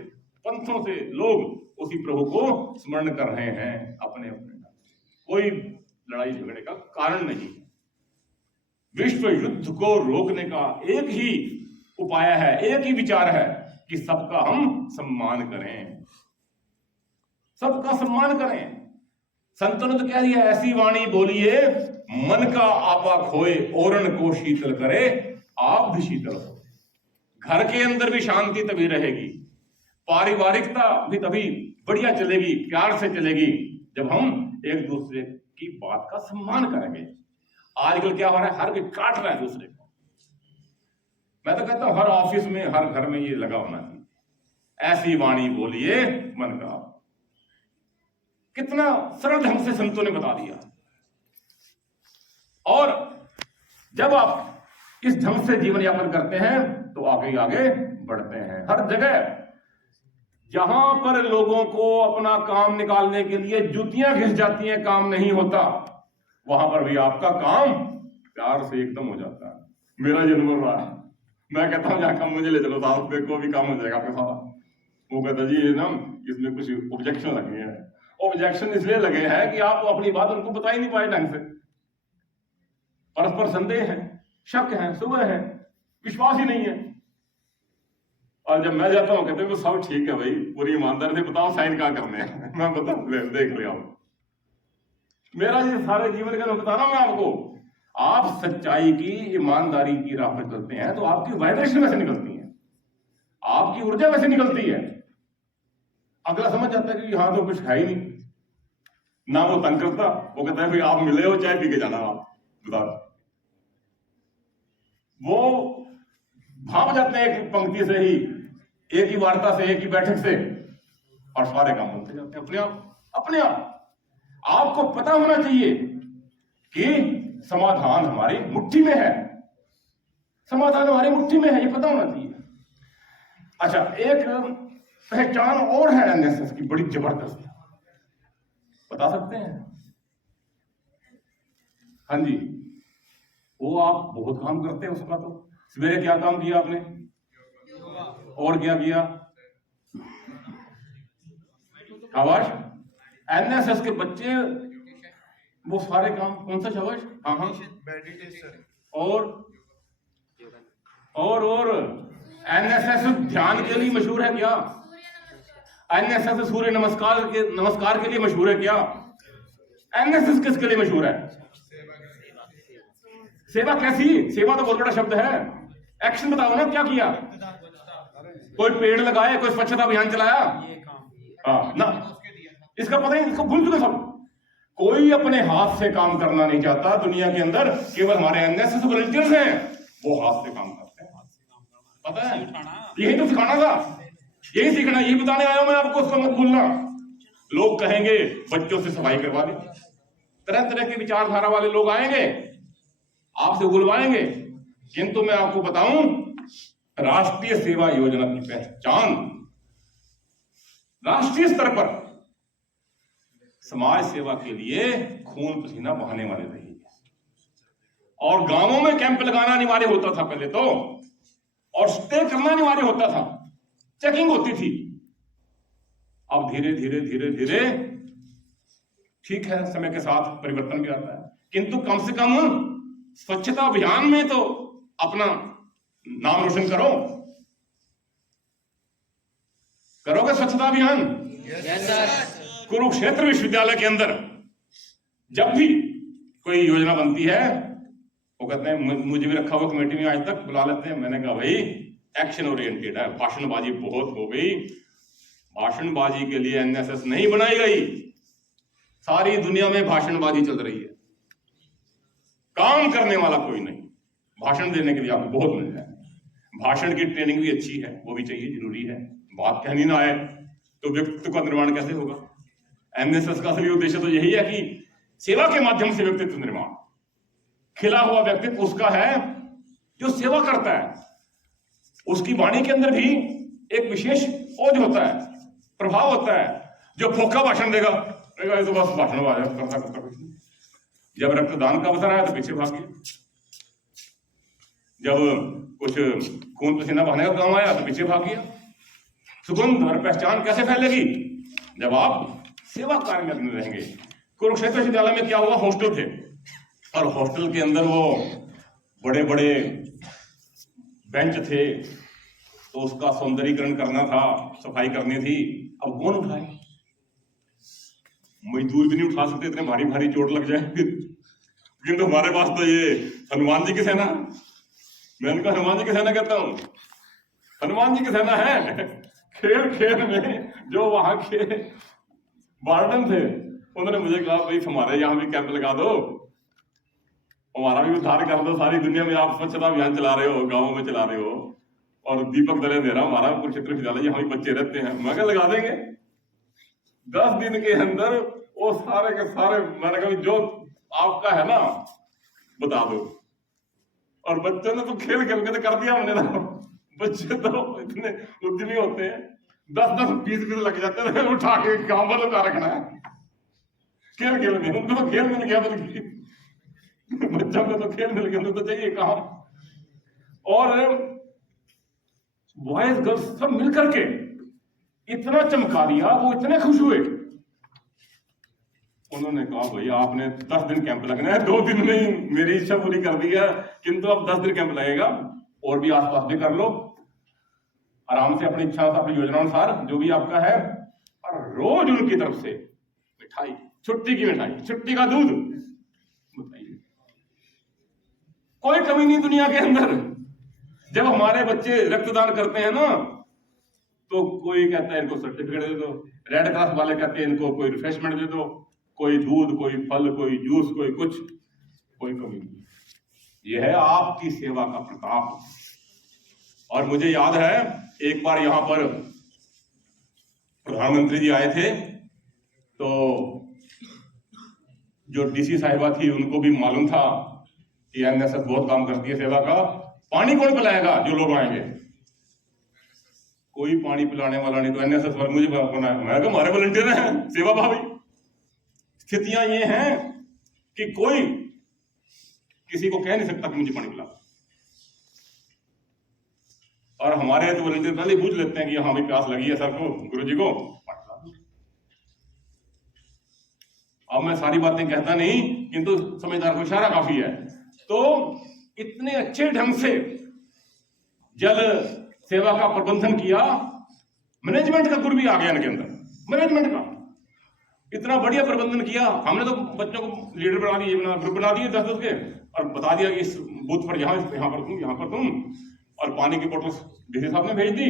पंथों से लोग उसी प्रभु को स्मरण कर रहे हैं अपने अपने। कोई लड़ाई झगड़े का कारण नहीं। विश्व युद्ध को रोकने का एक ही उपाय है, एक ही विचार है कि सबका हम सम्मान करें, सबका सम्मान करें। संतों ने तो कह दिया, ऐसी वाणी बोलिए मन का आपा खोए ओरण को शीतल करे आप भी शीतल हो। घर के अंदर भी शांति तभी रहेगी, पारिवारिकता भी तभी बढ़िया चलेगी, प्यार से चलेगी जब हम एक दूसरे की बात का सम्मान करेंगे। आजकल क्या हो रहा है, हर कोई काट रहा है दूसरे को। मैं तो कहता हूं हर ऑफिस में हर घर में ये लगा होना चाहिए, ऐसी वाणी बोलिए मन का। कितना सरल ढंग से संतों ने बता दिया। और जब आप इस ढंग से जीवन यापन करते हैं तो आगे आगे बढ़ते हैं। हर जगह जहां पर लोगों को अपना काम निकालने के लिए जुतियां घिस जाती हैं, काम नहीं होता, वहां पर भी आपका काम प्यार से एकदम हो जाता है। मेरा जन्म हो रहा है, मैं कहता हूं जहां काम मुझे ले चलो साहब, पे को भी काम हो जाएगा आपका सारा। वो कहता जी ये ना इसमें कुछ ऑब्जेक्शन लगे हैं। ऑब्जेक्शन इसलिए लगे हैं कि आप अपनी बात उनको बता ही नहीं पाए ढंग से, परस्पर संदेह है, शक है, सुबह है, विश्वास ही नहीं है। और जब मैं जाता हूं कहते हैं वो सब ठीक है भाई, पूरी ईमानदारी से बताओ साइन कहां करने हैं। मैं बता देख लिया हूं, मेरा ये सारे जीवन का बता रहा हूं मैं आपको। आप सच्चाई की ईमानदारी की राह पर चलते हैं तो आपकी वाइब्रेशन वैसे निकलती है, आपकी ऊर्जा वैसे निकलती है। अगला समझ जाता है कि यहां तो कुछ है ही नहीं, ना वो तंग करता, वो कहता है भाई आप मिले हो चाय पी के जाना, आप बता। वो भाग जाते हैं एक पंक्ति से ही, एक ही वार्ता से, एक ही बैठक से, और सारे काम होते जाते हैं अपने आप अपने आप। आपको पता होना चाहिए कि समाधान हमारी मुट्ठी में है, समाधान हमारी मुट्ठी में है, ये पता होना चाहिए। अच्छा, एक पहचान और है एनएसएस की बड़ी जबरदस्त, बता सकते हैं? हाँ जी, वो आप बहुत काम करते हैं उसका। तो सवेरे क्या काम किया आपने, और क्या किया? आवाज एनएसएस के बच्चे वो सारे काम, कौन सा शाबाश? हाँ हाँ, मेडिटेशन और एनएसएस ध्यान के लिए मशहूर है क्या? एनएसएस सूर्य नमस्कार के लिए मशहूर है क्या? एनएसएस किसके लिए मशहूर है? सेवा कैसी? सेवा तो बहुत बड़ा शब्द है, एक्शन बताओ ना, क्या किया? कोई पेड़ लगाए, कोई स्वच्छता अभियान चलाया? हाँ ना, इसका पता ही, इसको भूल चुके सब। कोई अपने हाथ से काम करना नहीं चाहता दुनिया के अंदर, केवल हमारे एनएसएस वॉलंटियर्स हैं वो हाथ से काम करते हैं। पता है, यही तो सिखाना था, यही सीखना, यही बताने आया हूं मैं आपको, उसको मत भूलना। लोग कहेंगे बच्चों से सफाई करवा दी, तरह तरह के विचारधारा वाले लोग आएंगे, आपसे उगलवाएंगे, किंतु मैं आपको बताऊं, राष्ट्रीय सेवा योजना की पहचान राष्ट्रीय स्तर पर समाज सेवा के लिए खून पसीना बहाने वाले रही है। और गांवों में कैंप लगाना अनिवार्य होता था पहले तो, और स्टे करना अनिवार्य होता था, चेकिंग होती थी। अब धीरे धीरे धीरे धीरे, ठीक है, समय के साथ परिवर्तन भी आता है, किंतु कम से कम स्वच्छता अभियान में तो अपना नाम रोशन करो। करोगे स्वच्छता अभियान? कुरुक्षेत्र विश्वविद्यालय के अंदर जब भी कोई योजना बनती है, वो कहते हैं, मुझे भी रखा हुआ कमेटी में आज तक बुला लेते हैं। मैंने कहा भाई एक्शन ओरिएंटेड है, भाषणबाजी बहुत हो गई, भाषणबाजी के लिए एनएसएस नहीं बनाई गई। सारी दुनिया में भाषणबाजी चल रही है, काम करने वाला कोई नहीं। भाषण देने के लिए आपको बहुत मिल जाए, भाषण की ट्रेनिंग भी अच्छी है, वो भी चाहिए, जरूरी है। बात कहनी ना आए तो व्यक्तित्व का निर्माण कैसे होगा? एनएसएस का असली उद्देश्य तो यही है कि सेवा के माध्यम से व्यक्तित्व निर्माण। खिला हुआ व्यक्तित्व उसका है जो सेवा करता है। उसकी वाणी के अंदर भी एक विशेष ओज होता है, प्रभाव होता है। जो फोका भाषण देगा ये तो बस भाषण करता कुछ नहीं। जब रक्तदान का अवसर आया तो पीछे भाग गया, जब कुछ खून पसीना बहाने का काम आया तो पीछे भाग गया। सुगंध और पहचान कैसे फैलेगी? जब आप सेवा कार्य में रहेंगे। कुरुक्षेत्र विश्वविद्यालय में क्या हुआ, हॉस्टल थे और हॉस्टल के अंदर वो बड़े बड़े बेंच थे, तो उसका सौंदर्यीकरण करना था, सफाई करनी थी। अब कौन उठाए? मजदूर भी नहीं उठा सकते, इतने भारी भारी चोट लग जाए। किंतु हमारे पास तो ये हनुमान जी की सेना, मैं इनका हनुमान जी की सेना कहता हूँ, हनुमान जी की सेना है। खेल खेल में जो वहां के वार्डन थे उन्होंने मुझे कहा भाई हमारे यहाँ भी कैंप लगा दो, हमारा भी उद्धार कर दो। सारी दुनिया में आप स्वच्छता अभियान चला रहे हो, गाँवों में चला रहे हो, और दीपक दले दे रहा हूं, हमारा कुरुक्षेत्र विद्यालय यहाँ भी बच्चे रहते हैं, मैं क्या लगा देंगे 10 दिन के अंदर वो सारे के सारे। मैंने कहा जो आपका है ना बता दो। और बच्चों ने तो खेल खेल के तो कर दिया हमने ना। बच्चे तो इतने उद्यमी होते हैं, 10-10 20 लग जाते हैं, उठा के काम पर लगा रखना है खेल खेल में। उनको तो खेल मिल गया, बल्कि बच्चों को तो खेल मिल गया, उनको तो चाहिए काम। और बॉयज गर्ल्स सब मिलकर के इतना चमका दिया, वो इतने खुश हुए। उन्होंने कहा भैया आपने 10 दिन कैंप लगना है, 2 दिन में ही मेरी इच्छा पूरी कर दी है, किंतु अब 10 दिन कैंप लगेगा, और भी आसपास भी कर लो आराम से अपनी इच्छा, अपनी योजना अनुसार जो भी आपका है। और रोज उनकी तरफ से मिठाई, छुट्टी की मिठाई, छुट्टी का दूध, बताइए कोई कमी नहीं दुनिया के अंदर। जब हमारे बच्चे रक्तदान करते हैं ना, तो कोई कहता है इनको सर्टिफिकेट दे दो, रेड क्रॉस वाले कहते हैं इनको कोई रिफ्रेशमेंट दे दो, कोई दूध, कोई फल, कोई जूस, कोई कुछ, कोई कमी नहीं। यह है आपकी सेवा का प्रताप। और मुझे याद है एक बार यहां पर प्रधानमंत्री जी आए थे, तो जो डीसी साहिबा थी उनको भी मालूम था कि एनएसएस बहुत काम करती है सेवा का। पानी कौन पिलाएगा जो लोग आएंगे? कोई पानी पिलाने वाला नहीं, तो एनएसएस पर मुझे बनाया। मैं कहा हमारे वॉलंटियर हैं, सेवा भावी। स्थितियां ये हैं कि कोई किसी को कह नहीं सकता कि मुझे पानी पिला, और हमारे तो वॉलंटियर पहले ही पूछ लेते हैं कि हाँ भाई प्यास लगी है सर को, गुरु जी को। अब मैं सारी बातें कहता नहीं, किंतु समझदार को इशारा काफी है। तो इतने अच्छे ढंग से जल सेवा का प्रबंधन किया, मैनेजमेंट का गुण भी आ गया इनके अंदर। मैनेजमेंट का इतना बढ़िया प्रबंधन किया। हमने तो बच्चों को लीडर बना दिए, ग्रुप बना दिए 10-10 के, और बता दिया कि इस बूथ पर यहाँ पर तुम, यहाँ पर तुम, और पानी की बोतल डीसी साहब ने भेज दी।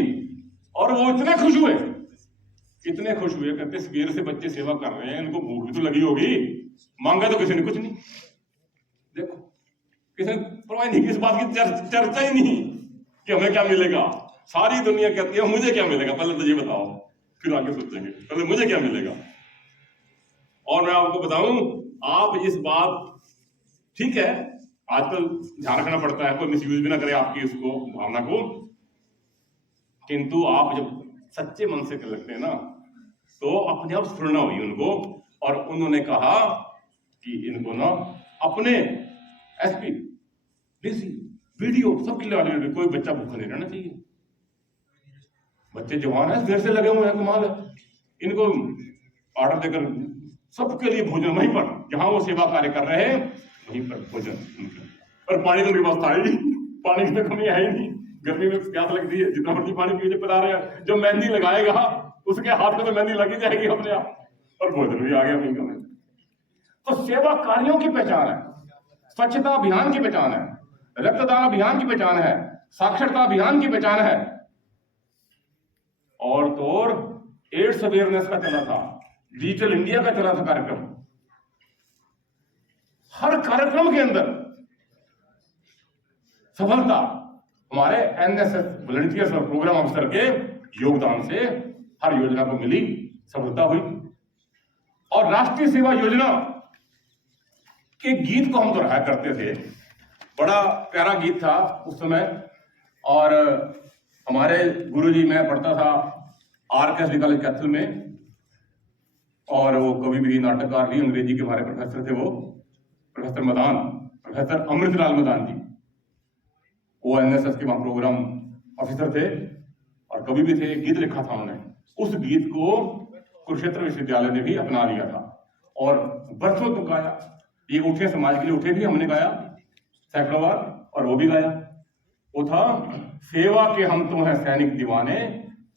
और वो इतने खुश हुए, इतने खुश हुए, कहते सवेर से बच्चे सेवा कर रहे हैं, इनको भूख भी तो लगी होगी, मांगा तो किसी ने कुछ नहीं। देखो किसी ने परवाह नहीं, किस बात की चर्चा ही नहीं कि हमें क्या मिलेगा। सारी दुनिया कहती है मुझे क्या मिलेगा, पहले तो ये बताओ, फिर आगे सोचेंगे, पहले मुझे क्या मिलेगा। और मैं आपको बताऊं, आप इस बात, ठीक है आजकल ध्यान रखना पड़ता है, कोई मिसयूज भी ना करे आपकी उसको भावना को, किंतु आप जब सच्चे मन से कर लगते हैं ना, तो अपने आप स्फुरना हुई उनको। और उन्होंने कहा कि इनको ना अपने एसपी, डीसी, वीडियो सबकी लगा, कोई बच्चा भूखा नहीं रहना चाहिए। बच्चे जवान है, देर से लगे हुए हैं, कमाल है। इनको ऑर्डर देकर सबके लिए भोजन वहीं पर, जहां वो सेवा कार्य कर रहे हैं वहीं पर भोजन। और पानी तो उनके पास था ही, पानी की तो कमी है ही नहीं। गर्मी में प्यास लगती है, जितना मर्जी पानी पीजिए, पिला रहे हैं। जो मेहंदी लगाएगा उसके हाथ में तो मेहंदी लगी जाएगी अपने आप, और भोजन भी आ गया वहीं का। तो सेवा कार्यों की पहचान है, स्वच्छता अभियान की पहचान है, रक्तदान अभियान की पहचान है, साक्षरता अभियान की पहचान है। और तो और एड्स अवेयरनेस का चला था, डिजिटल इंडिया का चला था कार्यक्रम। हर कार्यक्रम के अंदर सफलता हमारे एनएसएस वॉलंटियर्स और प्रोग्राम अफसर के योगदान से हर योजना को मिली, सफलता हुई। और राष्ट्रीय सेवा योजना के गीत को हम दोहराया करते थे। बड़ा प्यारा गीत था उस समय। और हमारे गुरुजी, मैं पढ़ता था RKS कॉलेज कैथल में, और वो कवि भी, नाटककार भी, अंग्रेजी के हमारे प्रोफेसर थे वो, प्रोफेसर अमृतलाल मदान जी। वो NSS के वहां प्रोग्राम ऑफिसर थे और कवि भी थे। गीत लिखा था उन्होंने। उस गीत को कुरुक्षेत्र विश्वविद्यालय ने भी अपना लिया था और बरसों तक गाया। ये उठे समाज के लिए उठे भी हमने गाया सैकड़ों बार, और वो भी गाया। वो था, सेवा के हम तो हैं सैनिक दीवाने,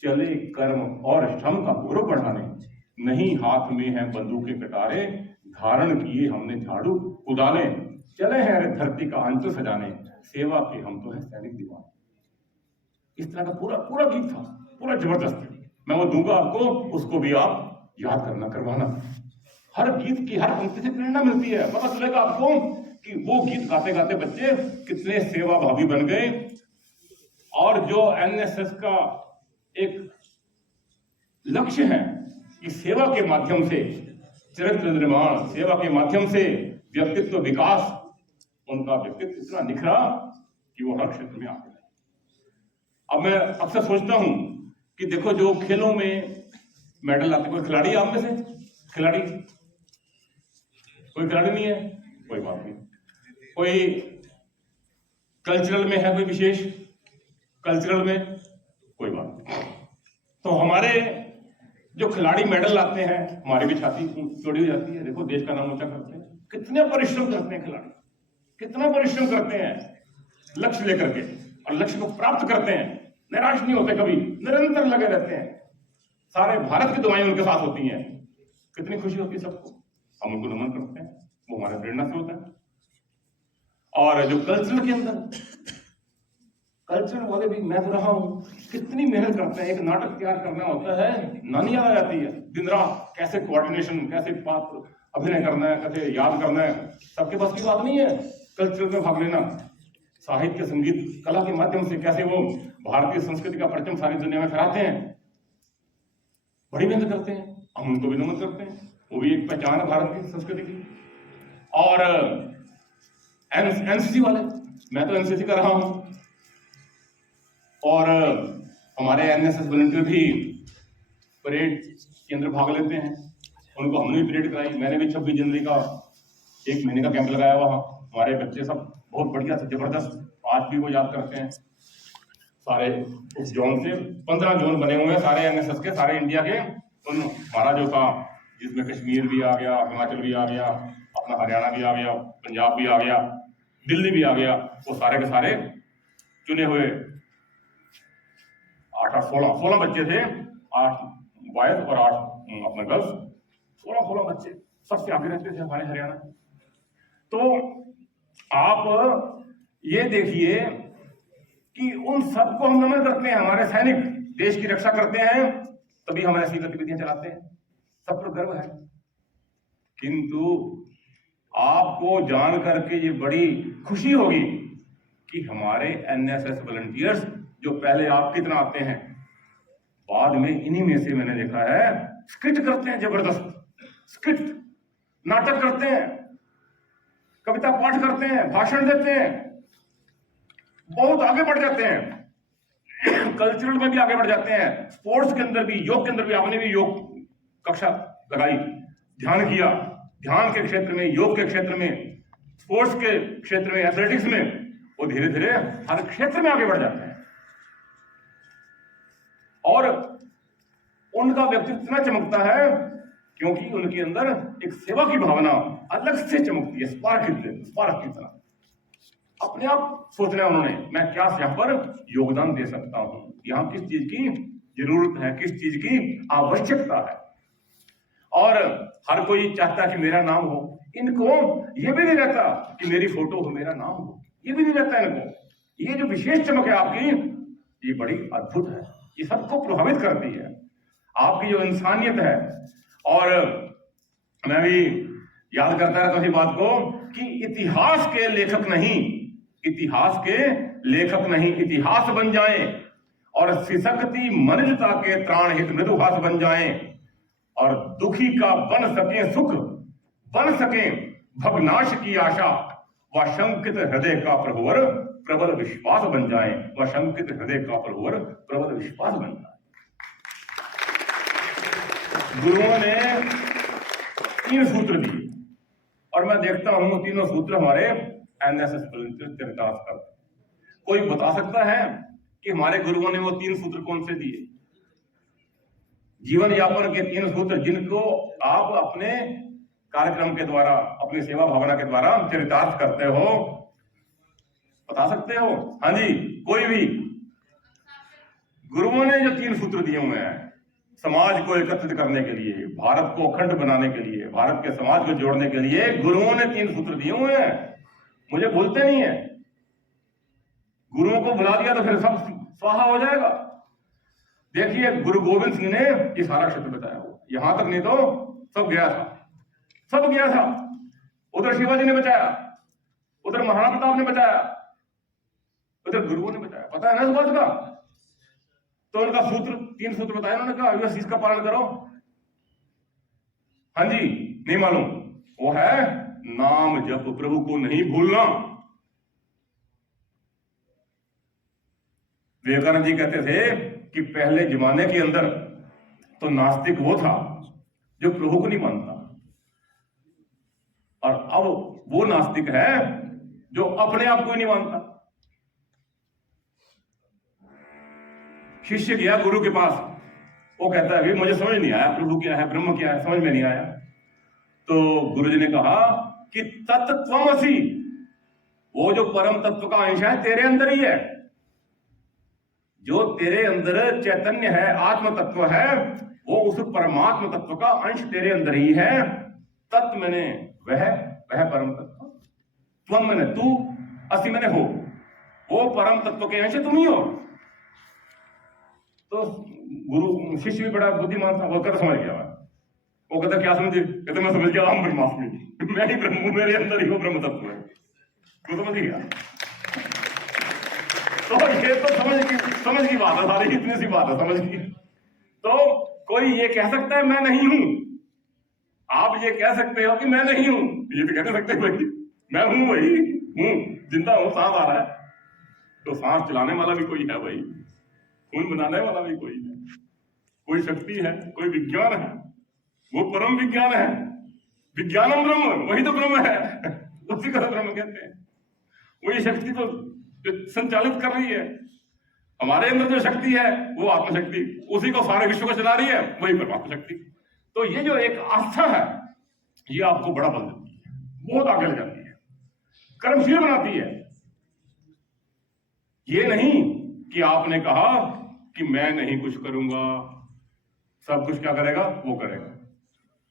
चले कर्म और श्रम का गौरव बढ़ाने, नहीं हाथ में हैं बंदूकें कटारे, धारण किए हमने झाड़ू कुदाले, चले हैं रे धरती का अंचल सजाने, सेवा के हम तो हैं सैनिक दीवाने। इस तरह का पूरा पूरा गीत था, पूरा जबरदस्त। मैं वो दूंगा आपको, उसको भी आप याद करना, करवाना। हर गीत की हर पंक्ति से प्रेरणा मिलती है। पता चलेगा आपको कि वो गीत गाते गाते बच्चे कितने सेवा भावी बन गए। और जो NSS का एक लक्ष्य है कि सेवा के माध्यम से चरित्र निर्माण, सेवा के माध्यम से व्यक्तित्व विकास, उनका व्यक्तित्व इतना निखरा कि वो हर क्षेत्र में आगे बढ़े। अब मैं अक्सर सोचता हूं कि देखो, जो खेलों में मेडल आते, कोई खिलाड़ी आप में से? खिलाड़ी कोई खिलाड़ी नहीं है? कोई बात नहीं। कोई कल्चरल में है, कोई विशेष कल्चरल में? कोई बात नहीं। तो हमारे जो खिलाड़ी मेडल लाते हैं, हमारी भी छाती चौड़ी हो जाती है। देखो, देश का नाम ऊंचा करते हैं। कितने परिश्रम करते हैं खिलाड़ी, कितना परिश्रम करते हैं लक्ष्य लेकर के, और लक्ष्य को प्राप्त करते हैं। निराश नहीं होते कभी, निरंतर लगे रहते हैं। सारे भारत की दुआएं उनके साथ होती हैं। कितनी खुशी होती है सबको। हम उनको नमन करते हैं, वो हमारे प्रेरणा से होता है। और जो कल्चरल के अंदर, कल्चरल वाले भी, मैं तो रहा हूं, कितनी मेहनत करते हैं। एक नाटक तैयार करना होता है, नानी याद आ जाती है। दिन रात कैसे कोऑर्डिनेशन, कैसे पात्र अभिनय करना है, कैसे याद करना है। सबके पास की बात नहीं है कल्चरल में भाग लेना। साहित्य, संगीत, कला के माध्यम से कैसे वो भारतीय संस्कृति का परचम सारी दुनिया में फहराते हैं। बड़ी मेहनत करते हैं, हम उनको भी नमन करते हैं। वो भी एक पहचान है भारत की संस्कृति की। और NCC वाले, मैं तो NCC कर रहा हूं, और हमारे NSS वॉलंटियर भी परेड के अंदर भाग लेते हैं। उनको हमने भी परेड कराई। मैंने भी 26 जनवरी का 1 महीने का कैंप लगाया वहां। हमारे बच्चे सब बहुत बढ़िया से, जबरदस्त, आज भी वो याद करते हैं। सारे उस जोन से 15 जोन बने हुए हैं सारे NSS के, सारे इंडिया के। उन हमारा जो था, जिसमें कश्मीर भी आ गया, हिमाचल भी आ गया, अपना हरियाणा भी आ गया, पंजाब भी आ गया, दिल्ली भी आ गया, वो सारे के सारे चुने हुए 16 बच्चे थे। 8 बॉयज और 8 अपने गर्ल्स। 16 बच्चे सबसे आगे रहते थे हमारे हरियाणा। तो आप ये देखिए कि उन सबको हम नमन करते हैं। हमारे सैनिक देश की रक्षा करते हैं, तभी हम ऐसी गतिविधियां चलाते हैं। सब पर गर्व है। किंतु आपको जान करके ये बड़ी खुशी होगी कि हमारे NSS वॉलंटियर्स जो पहले आपकी तरह आते हैं, बाद में इन्हीं में से मैंने देखा है स्किट करते हैं, जबरदस्त स्किट, नाटक करते हैं, कविता पाठ करते हैं, भाषण देते हैं, बहुत आगे बढ़ जाते हैं। कल्चरल में भी आगे बढ़ जाते हैं, स्पोर्ट्स के अंदर भी, योग के अंदर भी। आपने भी योग कक्षा लगाई, ध्यान किया, ध्यान के क्षेत्र में, योग के क्षेत्र में, स्पोर्ट्स के क्षेत्र में, एथलेटिक्स में, वो धीरे धीरे हर क्षेत्र में आगे बढ़ जाते हैं। और उनका व्यक्तित्व इतना चमकता है क्योंकि उनके अंदर एक सेवा की भावना अलग से चमकती है, स्पार्क की तरह। अपने आप सोचना है उन्होंने, मैं क्या यहाँ पर योगदान दे सकता हूं, यहाँ किस चीज की जरूरत है, किस चीज की आवश्यकता है। और हर कोई चाहता है कि मेरा नाम हो। इनको ये भी नहीं रहता कि मेरी फोटो हो, मेरा नाम हो, ये भी नहीं रहता इनको। ये जो विशेष चमक है आपकी, ये बड़ी अद्भुत है, ये सबको प्रभावित करती है, आपकी जो इंसानियत है। और मैं भी याद करता रहता हूं इसी बात को कि इतिहास के लेखक नहीं, इतिहास बन जाएं, और सिसकती मनुजता के त्राण हित मृदुहास बन जाएं, और दुखी का बन सके सुख, बन सके भगनाश की आशा व शंकित हृदय का प्रहोर प्रबल विश्वास बन जाए, व शंकित हृदय का प्रहोर प्रबल विश्वास बन जाए। गुरुओं ने 3 सूत्र दिए और मैं देखता हूं तीनों सूत्र हमारे एनएसएस चरितार्थ करते। कोई बता सकता है कि हमारे गुरुओं ने वो 3 सूत्र कौन से दिए? जीवन यापन के 3 सूत्र जिनको आप अपने कार्यक्रम के द्वारा, अपनी सेवा भावना के द्वारा चरितार्थ करते हो, बता सकते हो? हाँ जी, कोई भी। गुरुओं ने जो 3 सूत्र दिए हुए हैं समाज को एकत्रित करने के लिए, भारत को अखंड बनाने के लिए, भारत के समाज को जोड़ने के लिए, गुरुओं ने 3 सूत्र दिए हुए हैं। मुझे भूलते नहीं है। गुरुओं को बुला दिया तो फिर सब स्वाहा हो जाएगा। देखिए, गुरु गोविंद सिंह ने ये सारा क्षेत्र बताया हुआ, यहां तक नहीं तो सब गया था, सब गया था। उधर शिवाजी ने बचाया, उधर महाराणा प्रताप ने बचाया, उधर गुरुओं ने बचाया। पता है ना इस बात का? तो उनका सूत्र 3 सूत्र बताया उन्होंने, कहा बस इसका पालन करो। हाँ जी, नहीं मालूम? वो है नाम जप, प्रभु को नहीं भूलना। विवेकानंद जी कहते थे कि पहले जमाने के अंदर तो नास्तिक वो था जो प्रभु को नहीं मानता, और अब वो नास्तिक है जो अपने आप को ही नहीं मानता। शिष्य गया गुरु के पास, वो कहता है मुझे समझ नहीं आया प्रभु क्या है, ब्रह्म क्या है, समझ में नहीं आया। तो गुरुजी ने कहा कि तत्त्वमसि, वो जो परम तत्व का अंश है तेरे अंदर ही है। जो तेरे अंदर चैतन्य है, आत्म तत्व है, वो उस परमात्म तत्व का अंश तेरे अंदर ही है। तत्व मैंने वह परम तत्व, त्वम मैंने तू, असि मैंने हो, वो परम तत्व के अंश तुम ही हो। तो गुरु शिष्य भी बड़ा बुद्धिमान था, वो कहता समझ गया। वो कहता क्या समझे? कहते मैं समझ गया, हम ब्रह्मास्मि, मैं ही ब्रह्म हूं, मेरे अंदर ही वो ब्रह्म तत्व है। वो समझ गया। तो ये तो समझ की बात है, सारी इतनी सी बात है, समझ की। तो कोई ये कह सकता है मैं नहीं हूं? आप ये कह सकते हो कि मैं नहीं हूं, ये तो कह सकते हो भाई मैं हूं, वही हूं, जिंदा हूं, सांस आ रहा है तो सांस चलाने वाला भी कोई है भाई, खून बनाने वाला भी कोई है, कोई शक्ति है, कोई विज्ञान है, वो परम विज्ञान है। विज्ञानम ब्रह्म, वही तो ब्रह्म है, उसी का ब्रह्म कहते हैं। वही शक्ति तो संचालित कर रही है। हमारे अंदर जो शक्ति है वो आत्मशक्ति, उसी को सारे विश्व को चला रही है, वही परमात्मा शक्ति। तो ये जो एक आस्था है, ये आपको बड़ा बल देती है, बहुत आगे ले जाती है, कर्मशील बनाती है। ये नहीं कि आपने कहा कि मैं नहीं कुछ करूंगा, सब कुछ क्या करेगा? वो करेगा।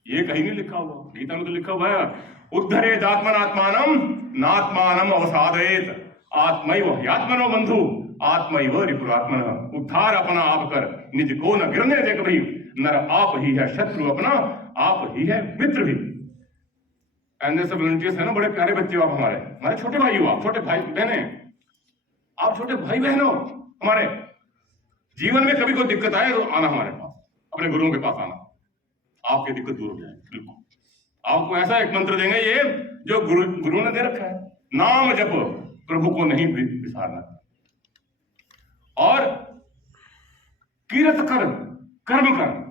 ये कहीं नहीं लिखा हुआ, गीता में तो लिखा हुआ है उद्धरेत आत्मनात्मानम नात्मानम अवसादेत आत्मैव ह्यात्मनो बंधु आत्मैव रिपुरात्मनः। उद्धार अपना आप कर, निज को न गिरने दे कभी, नर आप ही है शत्रु अपना, आप ही है मित्र भी। एनएसएस वॉलंटियर्स है ना, बड़े प्यारे बच्चे हो आप, हमारे छोटे भाई हो आप, छोटे भाई बहने, आप छोटे भाई बहन हो हमारे। जीवन में कभी कोई दिक्कत आए तो आना हमारे पास, अपने गुरुओं के पास आना, आपकी दिक्कत दूर हो जाए। बिल्कुल आपको ऐसा एक मंत्र देंगे ये जो गुरु ने दे रखा है, नाम जप, प्रभु को नहीं विसारना, और कीरत कर, कर्म कर।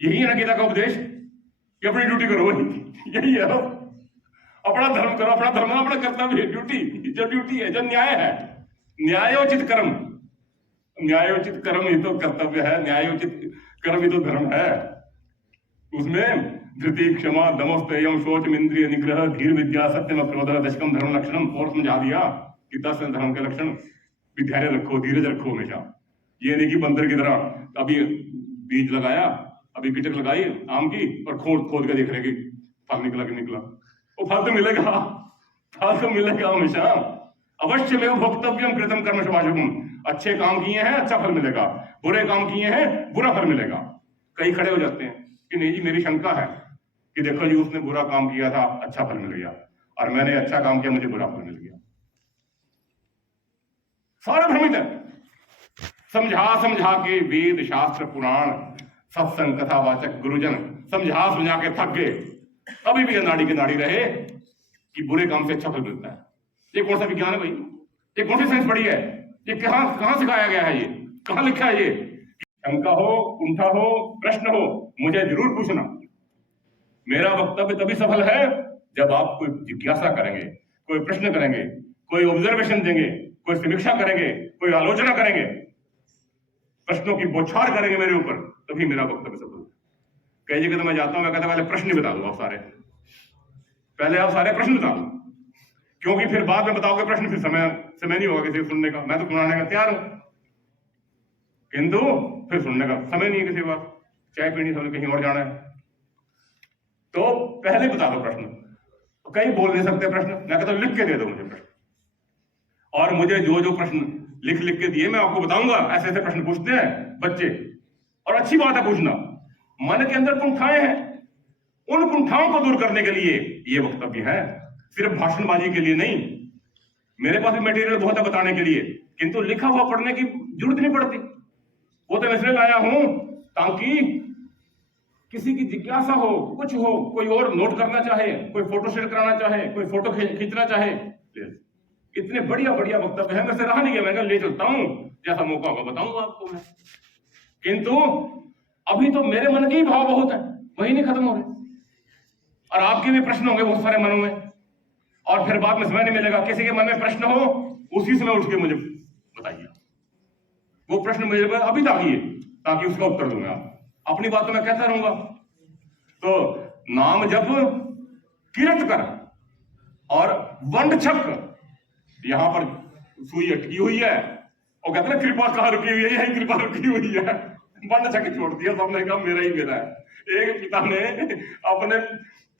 यही है ना गीता का उपदेश कि अपनी ड्यूटी करो, यही है। अपना धर्म करो, अपना धर्म, अपना कर्तव्य, ड्यूटी, जो ड्यूटी है, जो न्याय है, न्यायोचित कर्म, न्यायोचित कर्म ही तो कर्तव्य है, न्यायोचित कर्म ही तो धर्म है। उसमें धृति, क्षमा, दमोस्तेयम, शोचम, इंद्रिय निग्रह, धीर, विद्या, सत्यम, क्रोध, दशकम धर्म लक्षणम, और समझा दिया कि 10 धर्म के लक्षण। विद्यालय रखो, धीरज रखो हमेशा। ये नहीं कि बंदर की तरह अभी बीज लगाया, अभी कीचक लगाई आम की, और खोद के देख रहे कि फल निकला कि निकला। वो फल तो मिलेगा, फल तो मिलेगा हमेशा। अवश्य में भोक्तव्यम कृतम कर्म शुभाशुभम। अच्छे काम किए हैं अच्छा फल मिलेगा, बुरे काम किए हैं बुरा फल मिलेगा। कई खड़े हो जाते हैं कि नहीं जी मेरी शंका है कि देखो जी उसने बुरा काम किया था अच्छा फल मिल गया, और मैंने अच्छा काम किया मुझे बुरा फल मिल गया। सारा भ्रमित है। समझा के वेद शास्त्र पुराण सत्संग कथा वाचक गुरुजन समझा के थक गए, अभी भी नाड़ी के नाड़ी रहे कि बुरे काम से अच्छा फल मिलता है। ये कौन सा विज्ञान है भाई? ये कौन सी साइंस पढ़ी है? ये कहाँ सिखाया गया है? ये कहाँ लिखा है? ये शंका हो, कुंठा हो, प्रश्न हो, मुझे जरूर पूछना। मेरा वक्तव्य तभी सफल है जब आप कोई जिज्ञासा करेंगे, कोई प्रश्न करेंगे, कोई ऑब्जर्वेशन देंगे, कोई समीक्षा करेंगे, कोई आलोचना करेंगे, प्रश्नों की बौछार करेंगे मेरे ऊपर, तभी मेरा वक्तव्य सफल है। कई जगह तो मैं जाता हूं, मैं कहता पहले प्रश्न ही बता दो आप सारे, पहले आप सारे प्रश्न बता दो, क्योंकि फिर बाद में बताओगे प्रश्न, फिर समय नहीं होगा किसी को सुनने का। मैं तो सुनाने का तैयार हूं, किंतु फिर सुनने का समय नहीं है किसी बात, चाय पीनी, सबने कहीं और जाना है। तो पहले बता दो प्रश्न। कहीं बोल नहीं सकते प्रश्न, मैं कहता लिख के दे दो मुझे प्रश्न, और मुझे जो जो प्रश्न लिख के दिए मैं आपको बताऊंगा। ऐसे ऐसे प्रश्न पूछते हैं बच्चे, और अच्छी बात है पूछना। मन के अंदर कुंठाएं हैं, उन कुंठाओं को दूर करने के लिए ये वक्तव्य है, सिर्फ भाषणबाजी के लिए नहीं। मेरे पास भी मटेरियल बहुत है बताने के लिए, किंतु लिखा हुआ पढ़ने की जरूरत नहीं पड़ती। वो तो मैं इसलिए लाया हूं ताकि किसी की जिज्ञासा हो, कुछ हो, कोई और नोट करना चाहे, कोई फोटो शेयर कराना चाहे, कोई फोटो खींचना चाहे। इतने बढ़िया बढ़िया वक्तव्य है, मैं से रहा नहीं गया, मैं ले चलता हूं, जैसा मौका होगा बताऊंगा आपको मैं। किंतु अभी तो मेरे मन के ही भाव बहुत है, वही नहीं खत्म हो रहे, और आपके भी प्रश्न होंगे बहुत सारे मनों में, और फिर बाद में समय नहीं मिलेगा। किसी के मन में प्रश्न हो, उसी समय उठ के मुझे बताइए, वो प्रश्न मुझे अभी ताकिए, ताकि उसका उत्तर दूंगा। अपनी बात तो मैं कहता रहूंगा। तो नाम जप किरत कर और वंड छक, यहां पर सुई अटकी हुई है, और कहते हैं कृपा कहां रुकी हुई है, यही कृपा रुकी हुई है। वंड छक छोड़ दिया, सबने कहा मेरा ही मेरा है। एक पिता ने अपने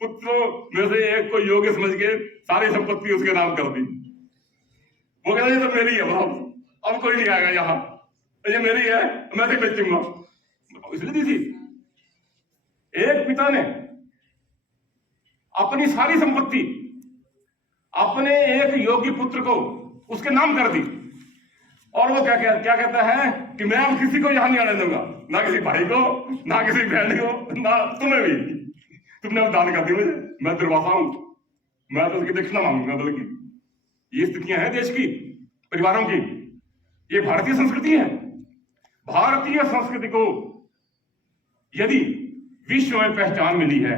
पुत्रों में से एक को योग्य समझ के सारी संपत्ति उसके नाम कर दी। वो कहता ये तो मेरी है, बताओ अब कोई नहीं आएगा यहाँ, ये मेरी है, मैं तो बेचूंगा। इसलिए दी थी। एक पिता ने अपनी सारी संपत्ति अपने एक योगी पुत्र को उसके नाम कर दी, और वो क्या कहता है कि मैं अब किसी को यहां नहीं आने दूंगा, ना किसी भाई को, ना किसी बहन को, ना तुम्हें भी। तुमने अब दान कर दी मुझे, मैं दुर्वासा हूं, मैं तो उसकी दक्षिणा मांगूंगा। बल्कि ये स्थितियां हैं देश की, परिवारों की। ये भारतीय संस्कृति है। भारतीय संस्कृति को यदि विश्व में पहचान मिली है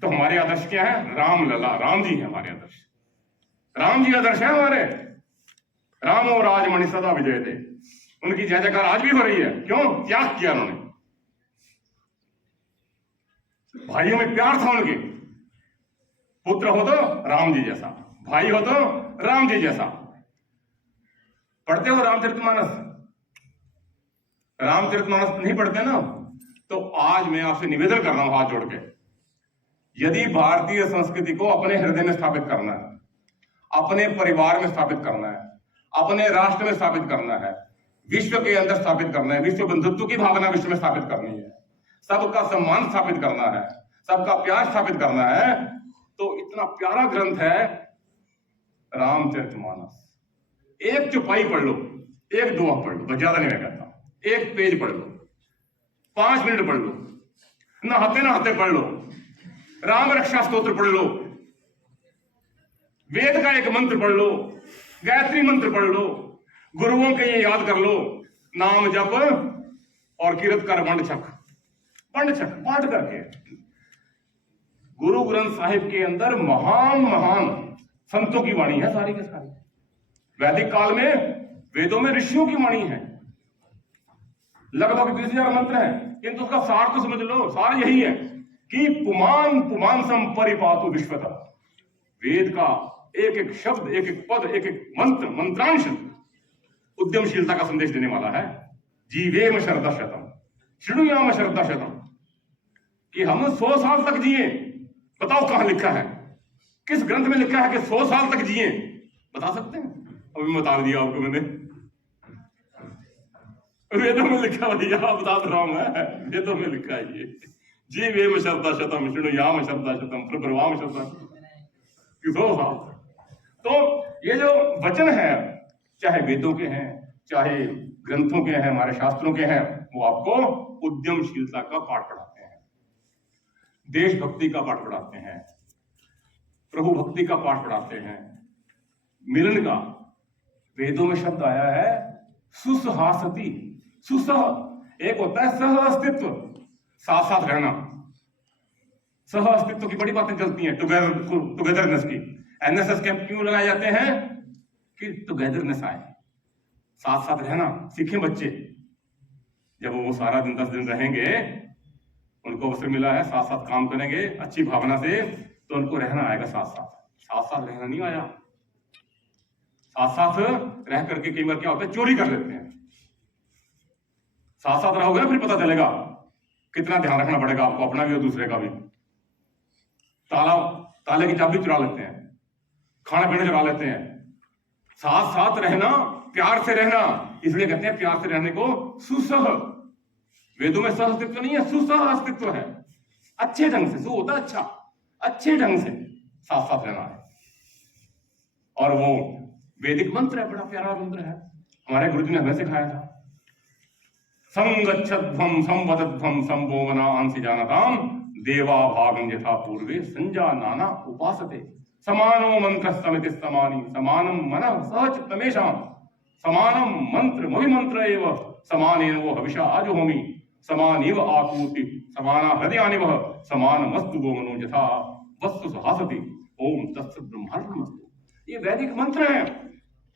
तो हमारे आदर्श क्या है? राम लला, राम जी है हमारे आदर्श, राम जी आदर्श है हमारे। रामो राजमणि सदा विजय थे, उनकी जय जयकार आज भी हो रही है। क्यों? त्याग किया उन्होंने, भाइयों में प्यार था उनके। पुत्र हो तो राम जी जैसा, भाई हो तो राम जी जैसा। पढ़ते हो रामचरितमानस? रामचरितमानस नहीं पढ़ते ना, तो आज मैं आपसे निवेदन कर रहा हूं हाथ जोड़ के, यदि भारतीय संस्कृति को अपने हृदय में स्थापित करना है, अपने परिवार में स्थापित करना है, अपने राष्ट्र में स्थापित करना है, विश्व के अंदर स्थापित करना है, विश्व बंधुत्व की भावना विश्व में स्थापित करनी है, सबका सम्मान स्थापित करना है, सबका प्यार स्थापित करना है, तो इतना प्यारा ग्रंथ है रामचरितमानस। एक चौपाई पढ़ लो, एक दोहा पढ़ लो, ज्यादा नहीं मैं कहता, एक पेज पढ़ लो, 5 मिनट पढ़ लो, नहाते पढ़ लो, राम रक्षा स्तोत्र पढ़ लो, वेद का एक मंत्र पढ़ लो, गायत्री मंत्र पढ़ लो, गुरुओं के ये याद कर लो, नाम जप और किरत कर वंड छक पाठ करके। गुरु ग्रंथ साहिब के अंदर महान महान संतों की वाणी है, सारी के सारी। वैदिक काल में वेदों में ऋषियों की वाणी है, लगभग 20,000 मंत्र है, किंतु उसका सार तो समझ लो। सार यही है कि पुमान पुमांसम परिपातु विश्वतः। वेद का एक एक शब्द, एक एक पद, एक एक मंत्र, मंत्रांश उद्यमशीलता का संदेश देने वाला है। जीवेम शरदा शतम शृणुयाम शरदा शतम, कि हम 100 साल तक जिए। बताओ कहां लिखा है, किस ग्रंथ में लिखा है कि 100 साल तक जिए? बता सकते हैं? अभी बता दिया आपको मैंने, वेदों में लिखा भैया, बता रहा हूं मैं, वेदों में लिखा है ये। जीवेम शरदा शतम शृणुयाम शरदा शतम प्रब्रवाम शरदा शतम। 100 साल। तो ये जो वचन है, चाहे वेदों के हैं, चाहे ग्रंथों के हैं, हमारे शास्त्रों के हैं, वो आपको उद्यमशीलता का पाठ पढ़ाते हैं, देशभक्ति का पाठ पढ़ाते हैं, प्रभु भक्ति का पाठ पढ़ाते हैं, मिलन का। वेदों में शब्द आया है सुसहासति। सुसह एक होता है सह अस्तित्व, साथ साथ रहना। सह अस्तित्व की बड़ी बातें चलती हैं, टुगेदरनेस की। एनएसएस कैंप क्यों लगाए जाते हैं कि टुगेदरनेस आए, साथ साथ रहना सीखें बच्चे। जब वो सारा दिन 10 दिन रहेंगे, उनको अवसर मिला है, साथ साथ काम करेंगे अच्छी भावना से, तो उनको रहना आएगा साथ साथ। साथ साथ रहना नहीं आया, साथ साथ रह करके कई बार क्या होता है, चोरी कर लेते हैं। साथ साथ रहोगे ना, फिर पता चलेगा कितना ध्यान रखना पड़ेगा आपको, अपना भी और दूसरे का भी। ताले की चाबी चुरा लेते हैं, खाना पीना चुरा लेते हैं। साथ साथ रहना, प्यार से रहना, इसलिए कहते हैं प्यार से रहने को सुसह। वेदों में सह अस्तित्व नहीं है, सुसह अस्तित्व है। अच्छे ढंग से, सु होता है अच्छा, अच्छे ढंग से साथ साथ रहना है। और वो वैदिक मंत्र है, बड़ा प्यारा मंत्र है, हमारे गुरु जी ने हमें सिखाया था। संगच्छध्वम संवदध्वम संभोमना अंसि जानताम देवा भागं यथा पूर्वे संजानाना उपासते समानो मंत्र समिति समानी समानम मनः सहचित्तमेषां समानम मंत्र मोहि मंत्र एव समानेन वो हविषा आजुहोमि समानेव आकूति समाना हृदयानिव समानमस्तु वो मनो यथा वस्तु सहासति। ओम तत्सत् ब्रह्मार्पणमस्तु। ये वैदिक मंत्र है,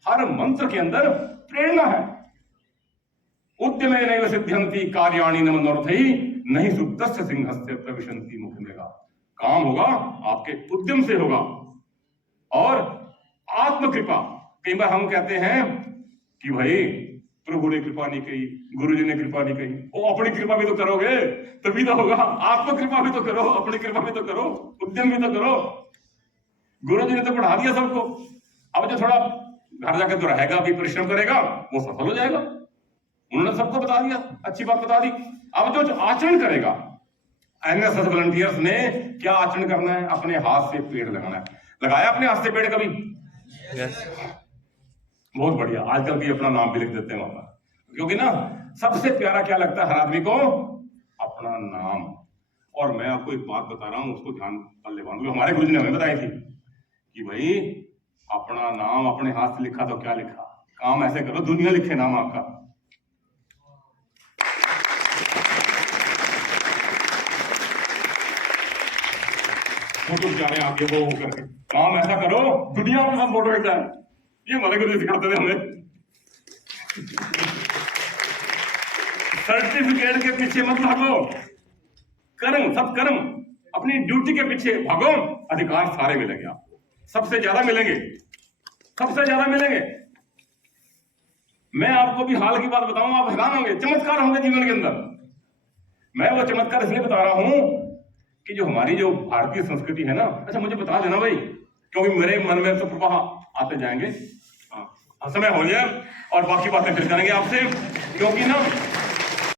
हर मंत्र के अंदर प्रेरणा है। उद्यमेनैव सिद्ध्यन्ति कार्याणि न मनोरथैः नहि सुप्तस्य सिंहस्य प्रविशन्ति मुखमेगा। काम होगा आपके उद्यम से होगा। और आत्मकृपा, कई बार हम कहते हैं कि भाई प्रभु ने कृपा नहीं कही, गुरु जी ने कृपा नहीं कही। वो अपनी कृपा भी तो करोगे तभी तो होगा। आत्मकृपा भी तो करो, अपनी कृपा भी तो करो, उद्यम भी तो करो। गुरु जी ने तो पढ़ा दिया सबको, अब जो थोड़ा घर जाकर तो रहेगा भी, परिश्रम करेगा, वो सफल हो जाएगा। उन्होंने सबको बता दिया, अच्छी बात बता दी। अब जो आचरण करेगा, एनएसएस वॉलंटियर्स ने क्या आचरण करना है, अपने हाथ से पेड़ लगाना है। लगाया अपने हाथ से पेड़ कभी? yes. बहुत बढ़िया, आजकल भी अपना नाम भी लिख देते हैं वहां पर, क्योंकि ना सबसे प्यारा क्या लगता है हर आदमी को? अपना नाम। और मैं आपको एक बात बता रहा हूं, उसको ध्यान पल्ले बांध लो। हमारे गुरु जी ने हमें बताई थी कि भाई अपना नाम अपने हाथ से लिखा तो क्या लिखा, काम ऐसे करो दुनिया लिखे नाम आपका। फोटो जा रहे हैं आप, ये वो करके काम ऐसा करो दुनिया में सब फोटो खींचा है। ये हमारे गुरु सिखाते थे हमें। सर्टिफिकेट के पीछे मत भागो, कर्म सब कर्म अपनी ड्यूटी के पीछे भागो, अधिकार सारे मिलेंगे आपको, सबसे ज्यादा मिलेंगे, सबसे ज्यादा मिलेंगे। मैं आपको भी हाल की बात बताऊं, आप हैरान होंगे, चमत्कार होंगे जीवन के अंदर। मैं वो चमत्कार इसलिए बता रहा हूं कि जो हमारी जो भारतीय संस्कृति है ना, अच्छा मुझे बता देना भाई, क्योंकि मेरे मन में तो प्रवाह आते जाएंगे। समय हो जाए और बाकी बातें फिर करेंगे आपसे, क्योंकि ना